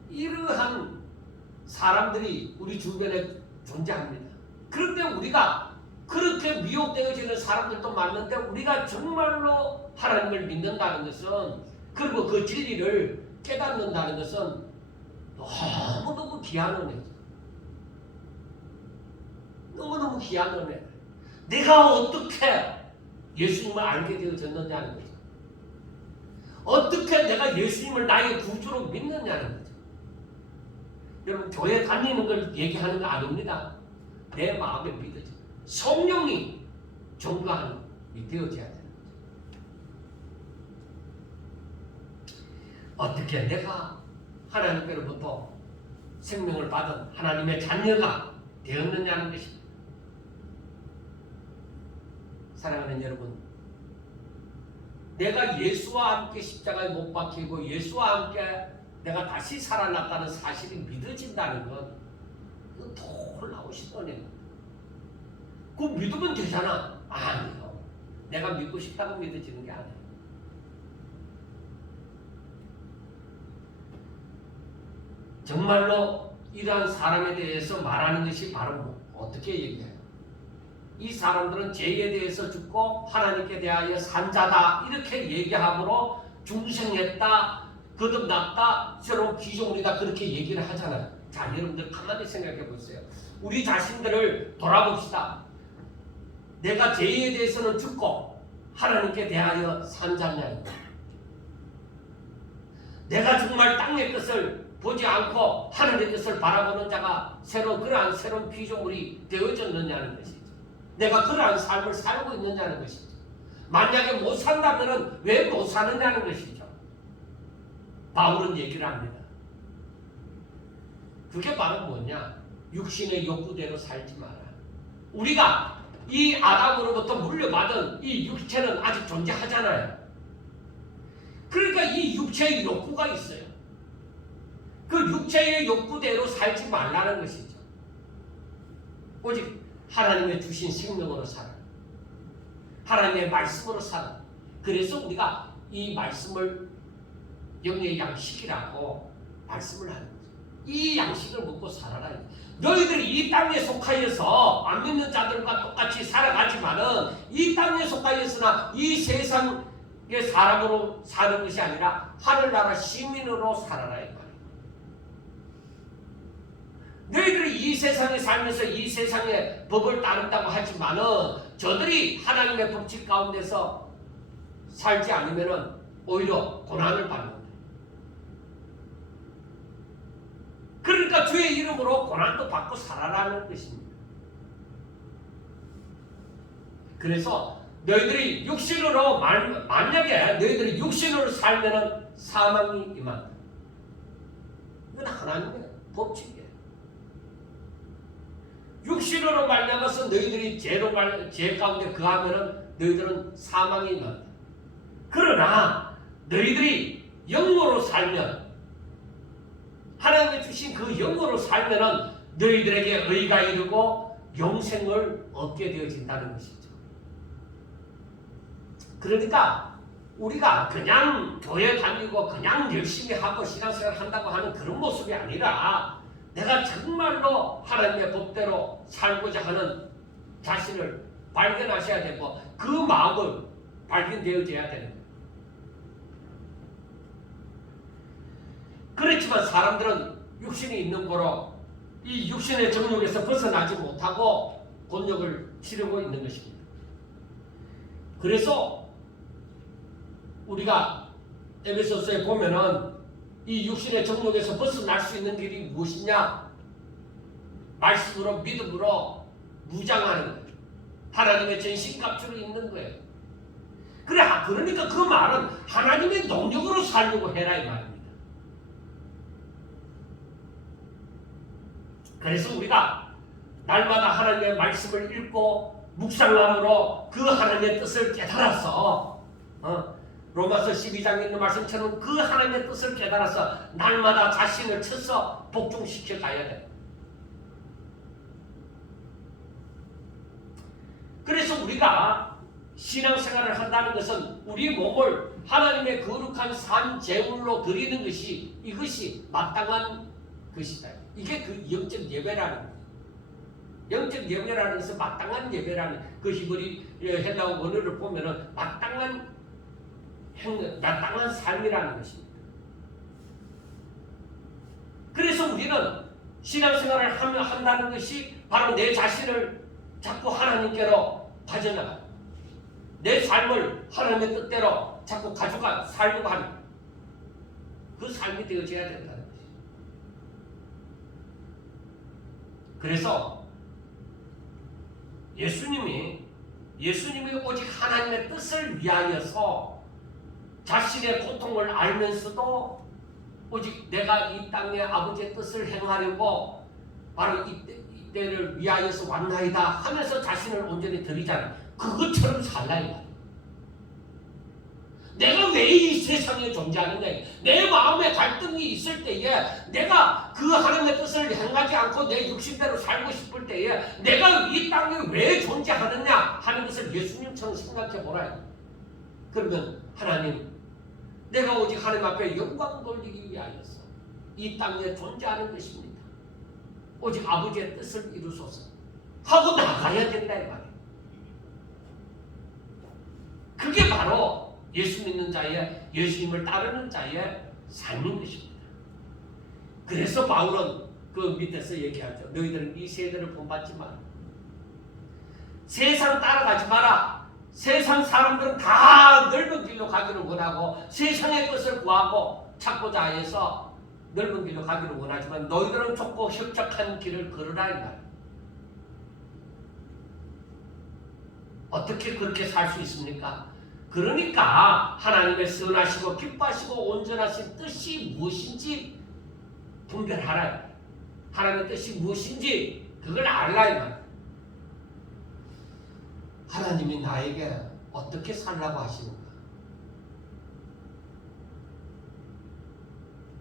이러한 사람들이 우리 주변에 존재합니다. 그런데 우리가 그렇게 미혹되어지는 사람들도 많은데 우리가 정말로 하나님을 믿는다는 것은 그리고 그 진리를 깨닫는다는 것은 너무너무 귀한 은혜죠. 너무너무 귀한 은혜. 내가 어떻게 예수님을 알게 되어졌느냐는 거죠. 어떻게 내가 예수님을 나의 구주로 믿느냐는 거죠. 여러분 교회 다니는 걸 얘기하는 거 아닙니다. 내 마음에 믿어져. 성령이 전가하는 이 되어져야 되는 거죠. 어떻게 내가 하나님께로부터 생명을 받은 하나님의 자녀가 되었느냐는 것입니다. 사랑하는 여러분, 내가 예수와 함께 십자가에 못 박히고 예수와 함께 내가 다시 살아났다는 사실이 믿어진다는 건 놀라우신 은혜입니다. 그 믿으면 되잖아. 아니요. 내가 믿고 싶다고 믿어지는 게 아니에요. 정말로 이러한 사람에 대해서 말하는 것이 바로 어떻게 얘기해요? 이 사람들은 죄에 대해서 죽고 하나님께 대하여 산 자다 이렇게 얘기함으로 중생했다, 거듭났다, 새로운 피조물이다 그렇게 얘기를 하잖아요. 자, 여러분들 가만히 생각해 보세요. 우리 자신들을 돌아봅시다. 내가 죄에 대해서는 죽고 하나님께 대하여 산 자냐? 내가 정말 땅의 것을 보지 않고 하늘의 것을 바라보는 자가 그러한 새로운 피조물이 되어졌느냐는 것이죠. 내가 그러한 삶을 살고 있느냐는 것이죠. 만약에 못 산다면 왜 못 사느냐는 것이죠. 바울은 얘기를 합니다. 그게 바로 뭐냐? 육신의 욕구대로 살지 마라. 우리가 이 아담으로부터 물려받은 이 육체는 아직 존재하잖아요. 그러니까 이 육체의 욕구가 있어요. 그 육체의 욕구대로 살지 말라는 것이죠. 오직 하나님의 주신 생명으로 살아. 하나님의 말씀으로 살아. 그래서 우리가 이 말씀을 영의 양식이라고 말씀을 하는 거죠. 이 양식을 먹고 살아라. 너희들이 이 땅에 속하여서 안 믿는 자들과 똑같이 살아가지만은 이 땅에 속하여서나 이 세상의 사람으로 사는 것이 아니라 하늘나라 시민으로 살아라 이 말이에요. 너희들이 이 세상에 살면서 이 세상의 법을 따른다고 하지만은 저들이 하나님의 법칙 가운데서 살지 않으면은 오히려 고난을 받는 거예요. 그러니까 주의 이름으로 고난도 받고 살아라는 것입니다. 그래서 너희들이 육신으로 만약에 너희들이 육신으로 살면은 사망이 임한다. 이건 하나님의 법칙이에요. 육신으로 말미암아서 너희들이 죄 가운데 거하면은 너희들은 사망이 임한다. 그러나 너희들이 영으로 살면 하나님이 주신 그 영으로 살면은 너희들에게 의가 이르고 영생을 얻게 되어진다는 것이죠. 그러니까 우리가 그냥 교회 다니고 그냥 열심히 하고 신앙생활 한다고 하는 그런 모습이 아니라 내가 정말로 하나님의 법대로 살고자 하는 자신을 발견하셔야 되고 그 마음을 발견되어져야 되는 거예요. 그렇지만 사람들은 육신이 있는 거로 이 육신의 정욕에서 벗어나지 못하고 곤욕을 치르고 있는 것입니다. 그래서 우리가 에베소서에 보면은 이 육신의 정욕에서 벗어날 수 있는 길이 무엇이냐? 말씀으로 믿음으로 무장하는 거예요. 하나님의 전신갑주를 입는 거예요. 그러니까 그 말은 하나님의 능력으로 살려고 해라 이 말입니다. 그래서 우리가 날마다 하나님의 말씀을 읽고 묵상함으로 그 하나님의 뜻을 깨달아서 로마서 12장에 있는 말씀처럼 그 하나님의 뜻을 깨달아서 날마다 자신을 쳐서 복종시켜 가야 돼. 그래서 우리가 신앙생활을 한다는 것은 우리 몸을 하나님의 거룩한 산 제물로 드리는 것이 이것이 마땅한 것이다. 이게 그 영적 예배라는 거예요. 영적 예배라는 것은 마땅한 예배라는 그 히브리 헬라어 원어를 보면은 마땅한 삶이라는 것입니다. 그래서 우리는 신앙생활을 한다는 것이 바로 내 자신을 자꾸 하나님께로 가져나가 내 삶을 하나님의 뜻대로 자꾸 가져가 살려고 하는 그 삶이 되어져야 된다는 것입니다. 그래서 예수님이 오직 하나님의 뜻을 위하여서 자신의 고통을 알면서도 오직 내가 이 땅에 아버지의 뜻을 행하려고 바로 이때를 위하여서 왔나이다 하면서 자신을 온전히 드리잖아요. 그것처럼 살라 이 말이에요. 내가 왜 이 세상에 존재하느냐. 내 마음에 갈등이 있을 때에 내가 그 하나님의 뜻을 행하지 않고 내 육신대로 살고 싶을 때에 내가 이 땅에 왜 존재하느냐 하는 것을 예수님처럼 생각해보라. 그러면 하나님 내가 오직 하나님 앞에 영광 돌리기 위하여서 이 땅에 존재하는 것입니다. 오직 아버지의 뜻을 이루소서 하고 나가야 된다 이 말이에요. 바로 예수 믿는 자의, 예수님을 따르는 자의 삶인 것입니다. 그래서 바울은 그 밑에서 얘기하죠. 너희들은 이 세대를 본받지 마라. 세상 따라가지 마라. 세상 사람들은 다 넓은 길로 가기를 원하고 세상의 것을 구하고 찾고자 해서 넓은 길로 가기를 원하지만 너희들은 좁고 협착한 길을 걸으라 이 말. 어떻게 그렇게 살 수 있습니까? 그러니까 하나님의 선하시고 기뻐하시고 온전하신 뜻이 무엇인지 분별하라. 하나님의 뜻이 무엇인지 그걸 알라 이 말. 하나님이 나에게 어떻게 살라고 하시는가?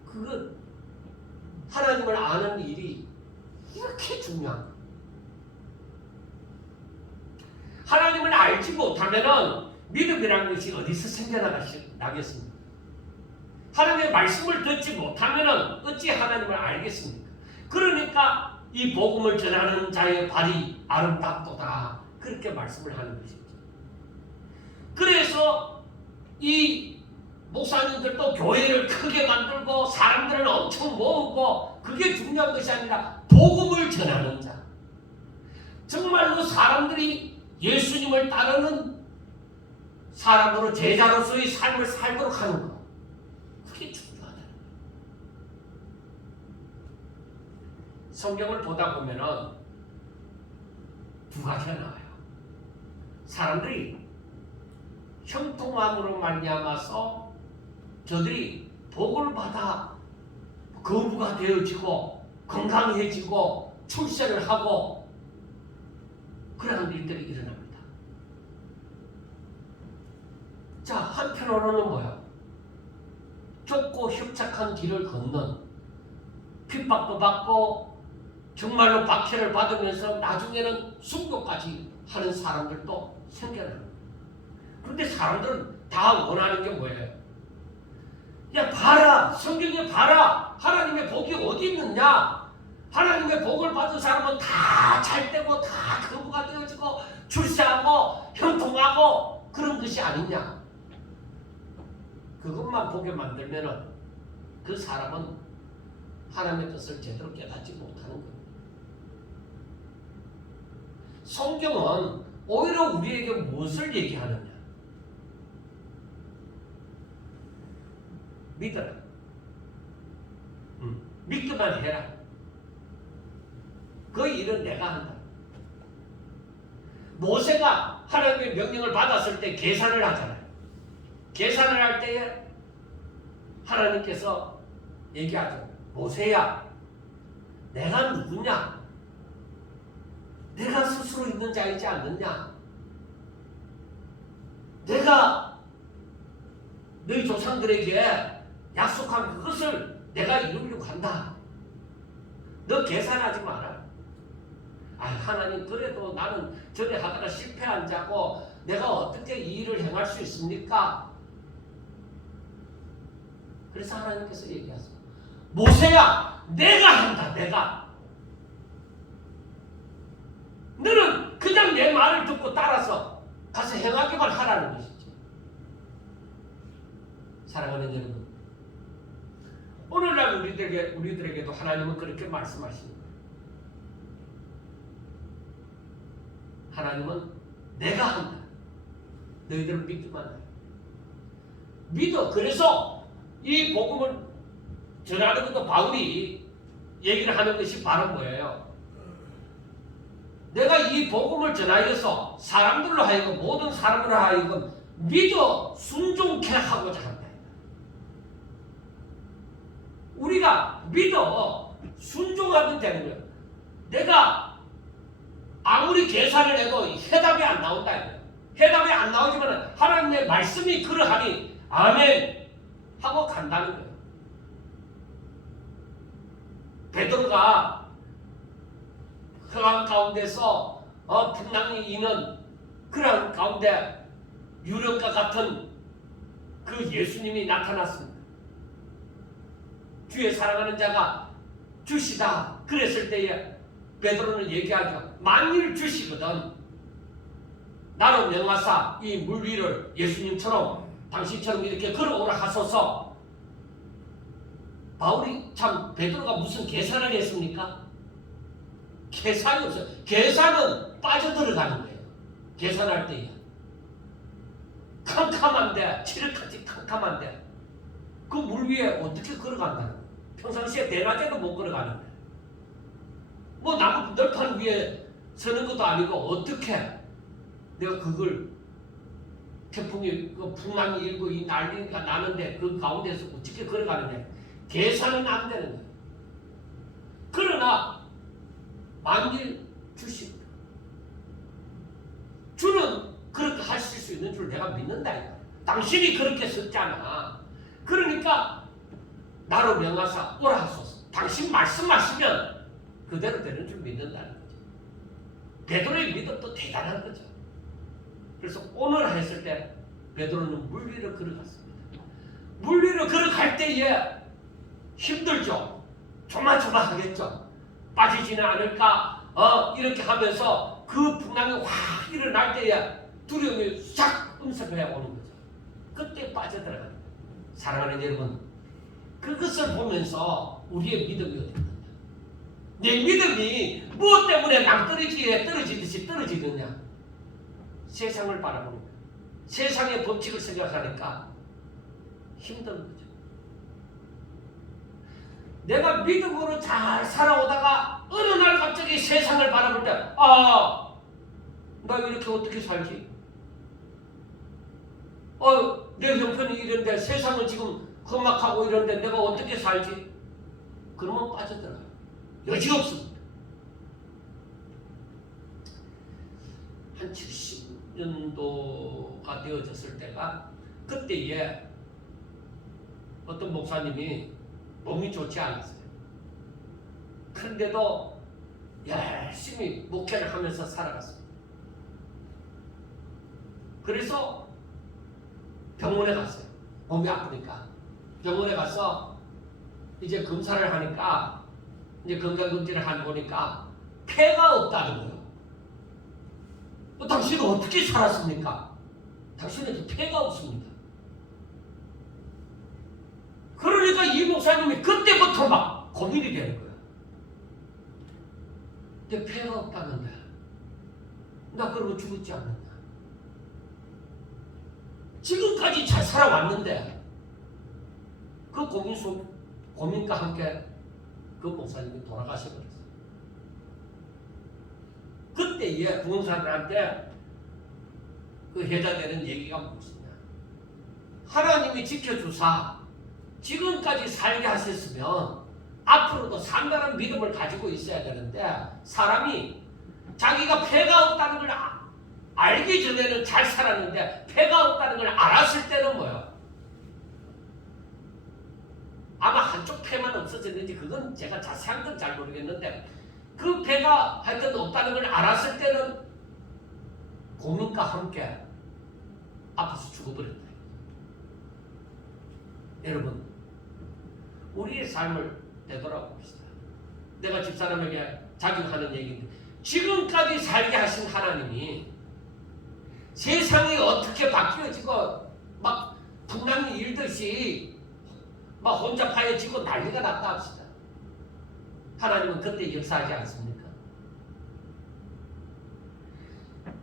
그거 하나님을 아는 일이 이렇게 중요한 거예요. 하나님을 알지 못하면은 믿음이라는 것이 어디서 생겨나겠습니까? 하나님의 말씀을 듣지 못하면은 어찌 하나님을 알겠습니까? 그러니까 이 복음을 전하는 자의 발이 아름답도다. 그렇게 말씀을 하는 것이죠. 그래서 이 목사님들도 교회를 크게 만들고 사람들을 엄청 모으고 그게 중요한 것이 아니라 복음을 전하는 자. 정말로 사람들이 예수님을 따르는 사람으로 제자로서의 삶을 살도록 하는 것. 그게 중요하다. 성경을 보다 보면은 두 가지가 나와요. 사람들이 형통함으로 말미암아서 저들이 복을 받아 거부가 되어지고 건강해지고 출세를 하고 그런 일들이 일어납니다. 자, 한편으로는 뭐야? 좁고 협착한 길을 걷는 핍박도 받고 정말로 박해를 받으면서 나중에는 순교까지 하는 사람들도 생겨납니다. 그런데 사람들은 다 원하는 게 뭐예요? 야, 봐라! 성경에 봐라! 하나님의 복이 어디 있느냐? 하나님의 복을 받은 사람은 다 잘되고 다 거부가 되어지고 출세하고 형통하고 그런 것이 아니냐? 그것만 보게 만들면은 그 사람은 하나님의 뜻을 제대로 깨닫지 못하는 겁니다. 성경은 오히려 우리에게 무엇을 얘기하느냐? 믿어라. 믿기만 해라. 그 일은 내가 한다. 모세가 하나님의 명령을 받았을 때 계산을 하잖아요. 계산을 할 때에 하나님께서 얘기하죠. 모세야, 내가 누구냐? 내가 스스로 있는 자이지 않느냐? 내가 너희 조상들에게 약속한 그것을 내가 이루려고 한다. 너 계산하지 마라. 아, 하나님, 그래도 나는 전에 하다가 실패한 자고 내가 어떻게 이 일을 행할 수 있습니까? 그래서 하나님께서 얘기하세요. 모세야, 내가 한다. 내가. 너는 그냥 내 말을 듣고 따라서 가서 행하기만 하라는 것이지. 사랑하는 여러분, 오늘날 우리들에게도 하나님은 그렇게 말씀하십니다. 하나님은 내가 한다. 너희들은 믿기만 해. 믿어. 그래서 이 복음을 전하는 것도 바울이 얘기를 하는 것이 바로 뭐예요? 내가 이 복음을 전하여서 사람들로 하여금, 모든 사람으로 하여금 믿어 순종케 하고자 한다. 우리가 믿어 순종하면 되는 거예요. 내가 아무리 계산을 해도 해답이 안 나온다. 해답이 안 나오지만 하나님의 말씀이 그러하니 아멘 하고 간다는 거예요. 베드로가 흑암 가운데서 풍랑이 이는 그런 가운데 유령과 같은 그 예수님이 나타났습니다. 주의 사랑하는 자가 주시다 그랬을 때에 베드로는 얘기하죠. 만일 주시거든 나로 명하사 이 물 위를 예수님처럼 당신처럼 이렇게 걸어오라 하소서. 바울이 참 베드로가 무슨 계산을 했습니까? 계산이 없어요. 계산은 빠져들어가는 거예요. 계산할 때야. 캄캄한데, 칠흑같이 캄캄한데 그 물 위에 어떻게 걸어간다는 거예요? 평상시에 대낮에도 못 걸어가는 거예요. 뭐 나무 널판 위에 서는 것도 아니고 어떻게 내가 그걸 태풍이 그 풍랑이 일고 이 난리가 나는데 그 가운데서 어떻게 걸어가느냐. 계산은 안 되는 거예요. 그러나 만일 주십니다. 주는 그렇게 하실 수 있는 줄 내가 믿는다. 당신이 그렇게 썼잖아. 그러니까 나로 명하사 오라 하소서. 당신 말씀하시면 그대로 되는 줄 믿는다는 거죠. 베드로의 믿음도 대단한 거죠. 그래서 오늘 했을 때 베드로는 물 위로 걸어갔습니다. 물 위로 걸어갈 때에 힘들죠. 조마조마하겠죠. 빠지지는 않을까 이렇게 하면서 그 풍랑이 확 일어날 때에 두려움이 싹 음습해 오는 거죠. 그때 빠져들어가는 거예요. 사랑하는 여러분, 그것을 보면서 우리의 믿음이 어떻게 되느냐. 내 믿음이 무엇 때문에 낭떠러지에 떨어지듯이 떨어지느냐. 세상을 바라보는 거예요. 세상의 법칙을 생각하니까 힘든 거죠. 내가 믿음으로 잘 살아오다가 어느 날 갑자기 세상을 바라볼 때 나 이렇게 어떻게 살지? 내 형편이 이런데 세상은 지금 험악하고 이런데 내가 어떻게 살지? 그러면 빠져들어가요. 여지없습니다. 한 70년도가 되어졌을 때가 그때에 어떤 목사님이 몸이 좋지 않았어요. 그런데도 열심히 목회를 하면서 살아갔습니다. 그래서 병원에 갔어요. 몸이 아프니까. 병원에 가서 이제 검사를 하니까 이제 건강검진을 보니까 폐가 없다는 거예요. 당신은 어떻게 살았습니까? 당신은 폐가 없습니다. 그러니까 이 목사님이 그때부터 막 고민이 되는 거예요. 내 폐가 없다는데 나 그러면 죽었지 않느냐. 지금까지 잘 살아왔는데 그 고민과 함께 그 목사님이 돌아가셔버렸어요. 그때에 부흥사들한테 그 해당되는 얘기가 무엇이냐. 하나님이 지켜주사 지금까지 살게 하셨으면 앞으로도 산다는 믿음을 가지고 있어야 되는데 사람이 자기가 폐가 없다는 걸 알기 전에는 잘 살았는데 폐가 없다는 걸 알았을 때는 뭐예요? 아마 한쪽 폐만 없어졌는지 그건 제가 자세한 건 잘 모르겠는데 그 폐가 하여튼 없다는 걸 알았을 때는 고민과 함께 아파서 죽어버렸다. 여러분, 우리의 삶을 되돌아봅시다. 내가 집사람에게 자주 하는 얘기인데 지금까지 살게 하신 하나님이 세상이 어떻게 바뀌어지고 막 풍랑이 일듯이 막 혼자 파여지고 난리가 났다 합시다. 하나님은 그때 역사하지 않습니까?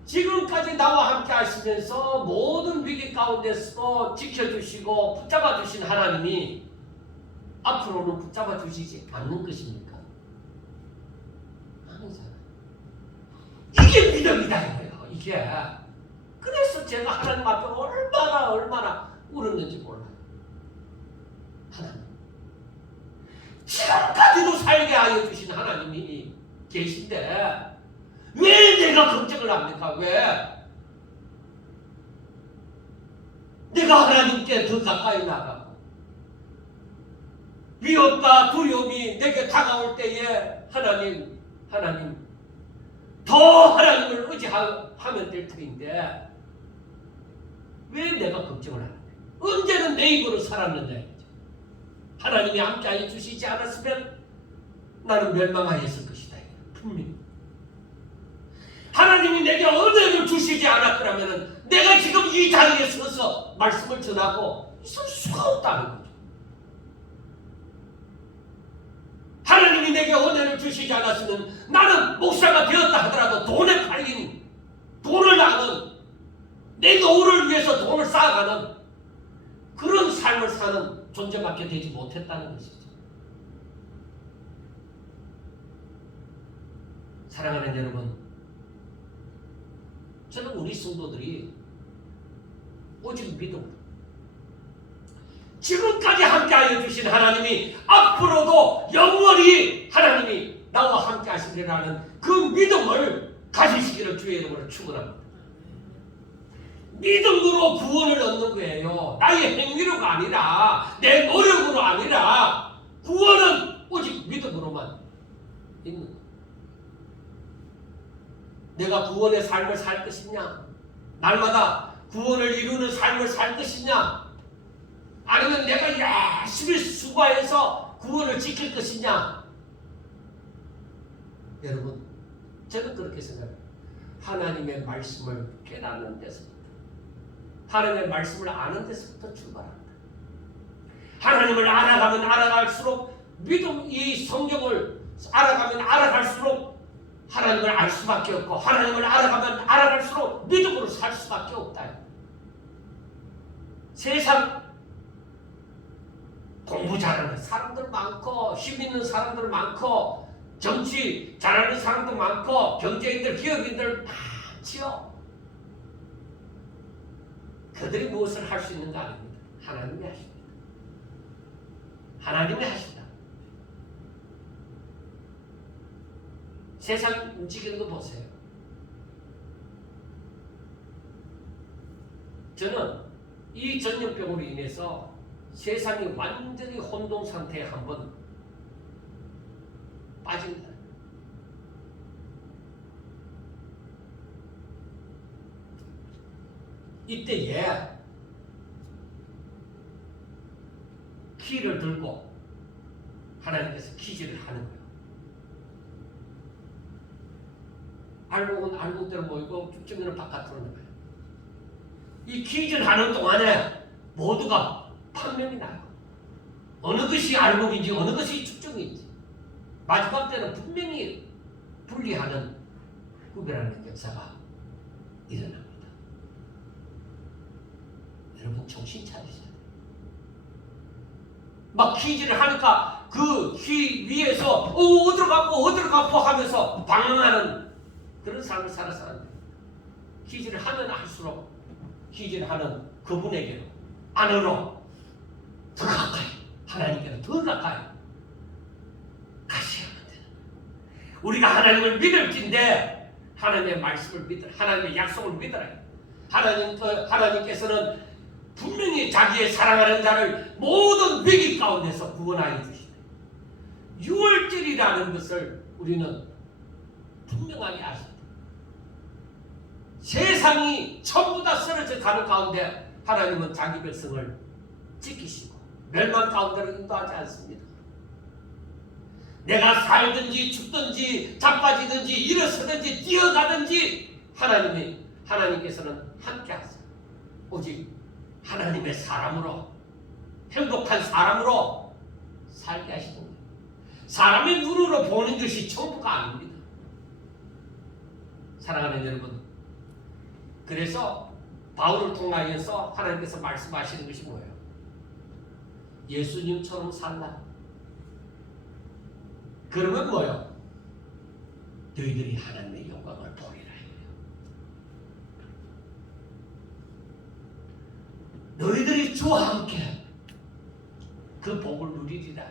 지금까지 나와 함께 하시면서 모든 위기 가운데서도 지켜주시고 붙잡아 주신 하나님이 앞으로는 붙잡아 주시지 않는 것입니까? 아니잖아요. 이게 믿음이다 이거예요. 이게. 그래서 제가 하나님 앞에 얼마나 울었는지 몰라요. 하나님. 지금까지도 살게 하여 주신 하나님이 계신데 왜 내가 걱정을 합니까? 왜? 내가 하나님께 더 가까이 나가고 위협과 두려움이 내게 다가올 때에 하나님 더 하나님을 의지하면 될 터인데 왜 내가 걱정을 하는데? 언제는 내 입으로 살았는데 하나님이 함께하여 주시지 않았으면 나는 멸망하였을 것이다. 분명히 하나님이 내게 은혜를 주시지 않았더라면 내가 지금 이 자리에 서서 말씀을 전하고 있을 수가 없다는 거죠. 하나님이 내게 은혜를 주시지 않았으면 나는 목사가 되었다 하더라도 돈에 팔린, 돈을 나는, 내 노후를 위해서 돈을 쌓아가는 그런 삶을 사는 존재밖에 되지 못했다는 것이죠. 사랑하는 여러분, 저는 우리 성도들이 오직 믿음, 지금까지 함께하여 주신 하나님이 앞으로도 영원히 하나님이 나와 함께 하시리라는 그 믿음을 가지시기를 주의 이름으로 축원합니다. 믿음으로 구원을 얻는 거예요. 나의 행위로가 아니라, 내 노력으로 아니라, 구원은 오직 믿음으로만 있는 거예요. 내가 구원의 삶을 살 것이냐? 날마다 구원을 이루는 삶을 살 것이냐? 아니면 내가 열심히 수고해서 구원을 지킬 것이냐? 여러분, 저는 그렇게 생각해요. 하나님의 말씀을 깨닫는 데서부터, 하나님의 말씀을 아는 데서부터 출발합니다. 하나님을 알아가면 알아갈수록, 믿음, 이 성경을 알아가면 알아갈수록 하나님을 알 수밖에 없고, 하나님을 알아가면 알아갈수록 믿음으로 살 수밖에 없다. 세상 공부 잘하는 사람들 많고, 힘 있는 사람들 많고, 정치 잘하는 사람도 많고, 경제인들, 기업인들 많지요. 그들이 무엇을 할 수 있는가 아닙니다. 하나님이 하십니다. 하나님이 하신다. 세상 움직이는 거 보세요. 저는 이 전염병으로 인해서 세상이 완전히 혼돈 상태에 한번 빠집니다. 이때에 키를 들고 하나님께서 퀴즈를 하는 거예요. 알곡은 알곡대로 모이고 쭉쭉이는 바깥으로 나가요. 이 퀴즈를 하는 동안에 모두가 판명이 나요. 어느 것이 알곡인지 어느 것이 쭉쭉인지. 마지막 때는 분명히 분리하는 구별하는 역사가 일어납니다. 여러분 정신 차리셔야 돼요. 막 퀴즈를 하니까 그 퀴 위에서 어디로 가고 하면서 방황하는 그런 삶을 살아서 안 돼요. 퀴즈를 하면 할수록 퀴즈를 하는 그분에게로, 안으로 더 가까이, 하나님께로 더 가까이 가셔야만 돼요. 우리가 하나님을 믿을진데 하나님의 말씀을 믿으라, 하나님의 약속을 믿으라. 하나님께서는 분명히 자기의 사랑하는 자를 모든 위기 가운데서 구원하여 주시다. 6월절이라는 것을 우리는 분명하게 아십니다. 세상이 전부 다 쓰러져 가는 가운데 하나님은 자기 백성을 지키시고 멸망 가운데로 인도하지 않습니다. 내가 살든지 죽든지 자빠지든지 일어서든지 뛰어가든지 하나님께서는 함께 하세요. 오직 하나님의 사람으로, 행복한 사람으로 살게 하시는 거예요. 사람의 눈으로 보는 것이 전부가 아닙니다. 사랑하는 여러분, 그래서 바울을 통하여서 하나님께서 말씀하시는 것이 뭐예요? 예수님처럼 살라. 그러면 뭐요? 너희들이 하나님의 영광을 보리라. 너희들이 주와 함께 그 복을 누리리라.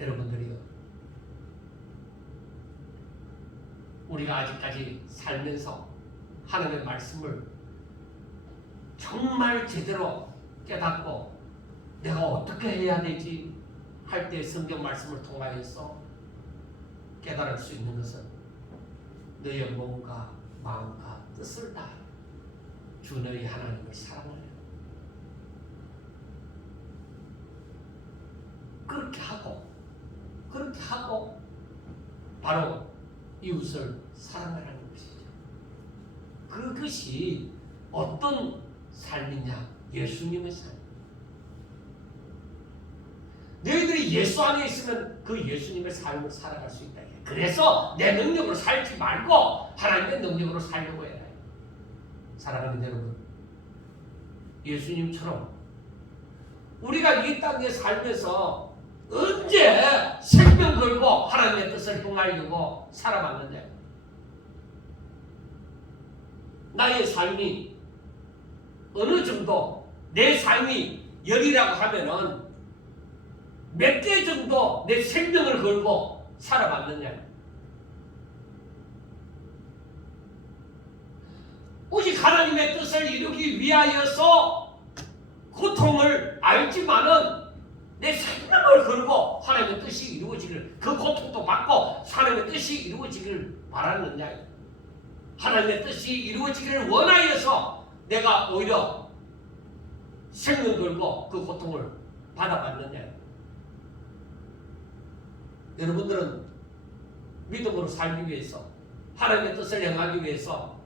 여러분들이요, 우리가 아직까지 살면서 하나님의 말씀을 정말 제대로 깨닫고 내가 어떻게 해야 되지 할 때 성경 말씀을 통하여서 깨달을 수 있는 것은 너의 몸과 마음과 뜻을 다 주 너희 하나님을 사랑하라. 그렇게 하고 바로 이웃을 사랑하라는 것이죠. 그것이 어떤 삶이냐? 예수님의 삶. 너희들이 예수 안에 있으면 그 예수님의 삶을 살아갈 수 있다. 그래서 내 능력으로 살지 말고 하나님의 능력으로 살려고 해라. 사랑하는 여러분, 예수님처럼 우리가 이 땅에 살면서 언제 생명 걸고 하나님의 뜻을 행하려고 살아봤느냐? 나의 삶이 어느 정도 내 삶이 열이라고 하면은 몇 개 정도 내 생명을 걸고 살아봤느냐? 오직 하나님의 뜻을 이루기 위하여서 고통을 알지만은 내 생명을 걸고 하나님의 뜻이 이루어지기를, 그 고통도 받고 하나님의 뜻이 이루어지기를 바랐느냐? 하나님의 뜻이 이루어지기를 원하여서 내가 오히려 생명 걸고 그 고통을 받아봤느냐? 여러분들은 믿음으로 살기 위해서 하나님의 뜻을 행하기 위해서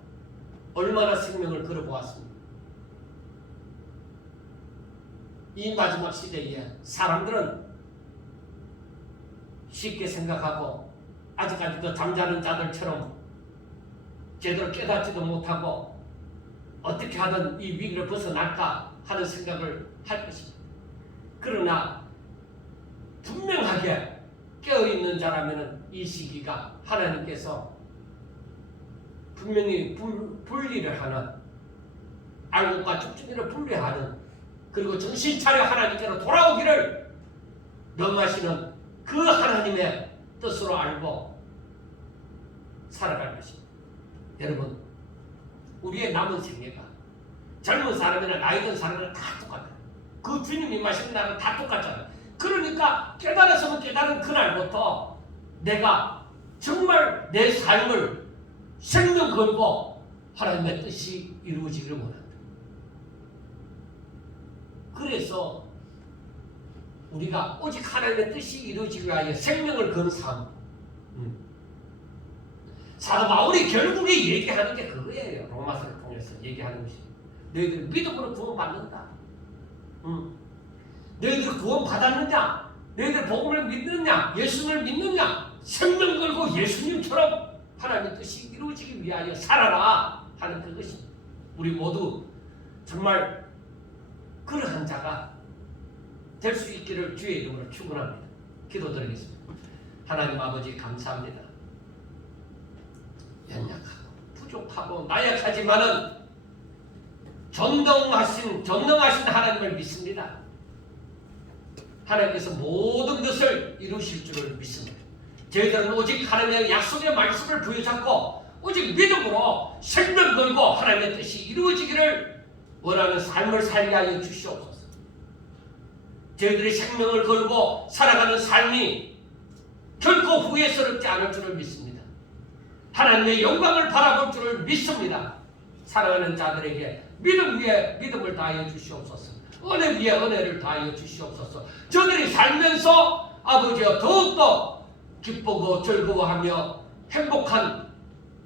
얼마나 생명을 걸어보았습니까? 이 마지막 시대에 사람들은 쉽게 생각하고 아직까지도 잠자는 자들처럼 제대로 깨닫지도 못하고 어떻게 하든 이 위기를 벗어날까 하는 생각을 할 것입니다. 그러나 분명하게 깨어있는 자라면 이 시기가 하나님께서 분명히 분리를 하는, 알곡과 쭉쭉이를 분리하는, 그리고 정신 차려 하나님께로 돌아오기를 명하시는 그 하나님의 뜻으로 알고 살아갈 것입니다. 여러분, 우리의 남은 생애가 젊은 사람이나 나이 든 사람이나 다 똑같아요. 그 주님이 마시는 날은 다 똑같잖아요. 그러니까 깨달았으면 깨달은 그날부터 내가 정말 내 삶을 생명 걸고 하나님의 뜻이 이루어지기를 원한다. 그래서 우리가 오직 하나님의 뜻이 이루어지기 위하여 생명을 건 삶. 사도 바울이 결국에 얘기하는 게 그거예요. 로마서를 통해서 얘기하는 것이. 너희들 믿음으로 구원받는다. 너희들 구원 받았느냐? 너희들 복음을 믿느냐? 예수님을 믿느냐? 생명 걸고 예수님처럼 하나님의 뜻이 이루어지기 위하여 살아라 하는 그것입니다. 우리 모두 정말 그러한 자가 될 수 있기를 주의 이름으로 축원합니다. 기도드리겠습니다. 하나님 아버지 감사합니다. 연약하고 부족하고 나약하지만은 전능하신 하나님을 믿습니다. 하나님께서 모든 것을 이루실 줄을 믿습니다. 저희들은 오직 하나님의 약속의 말씀을 부여잡고 오직 믿음으로 생명 걸고 하나님의 뜻이 이루어지기를 원하는 삶을 살게 하여 주시옵소서. 저희들이 생명을 걸고 살아가는 삶이 결코 후회스럽지 않을 줄을 믿습니다. 하나님의 영광을 바라볼 줄을 믿습니다. 사랑하는 자들에게 믿음 위에 믿음을 다하여 주시옵소서. 은혜 위에 은혜를 다하여 주시옵소서. 저들이 살면서 아버지여 더욱더 기쁘고 즐거워하며 행복한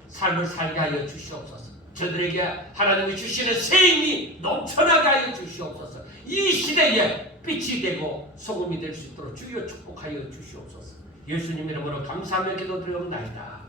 삶을 살게 하여 주시옵소서. 저들에게 하나님이 주시는 새 힘이 넘쳐나게 하여 주시옵소서. 이 시대에 빛이 되고 소금이 될 수 있도록 주여 축복하여 주시옵소서. 예수님 이름으로 감사하며 기도드리옵나이다.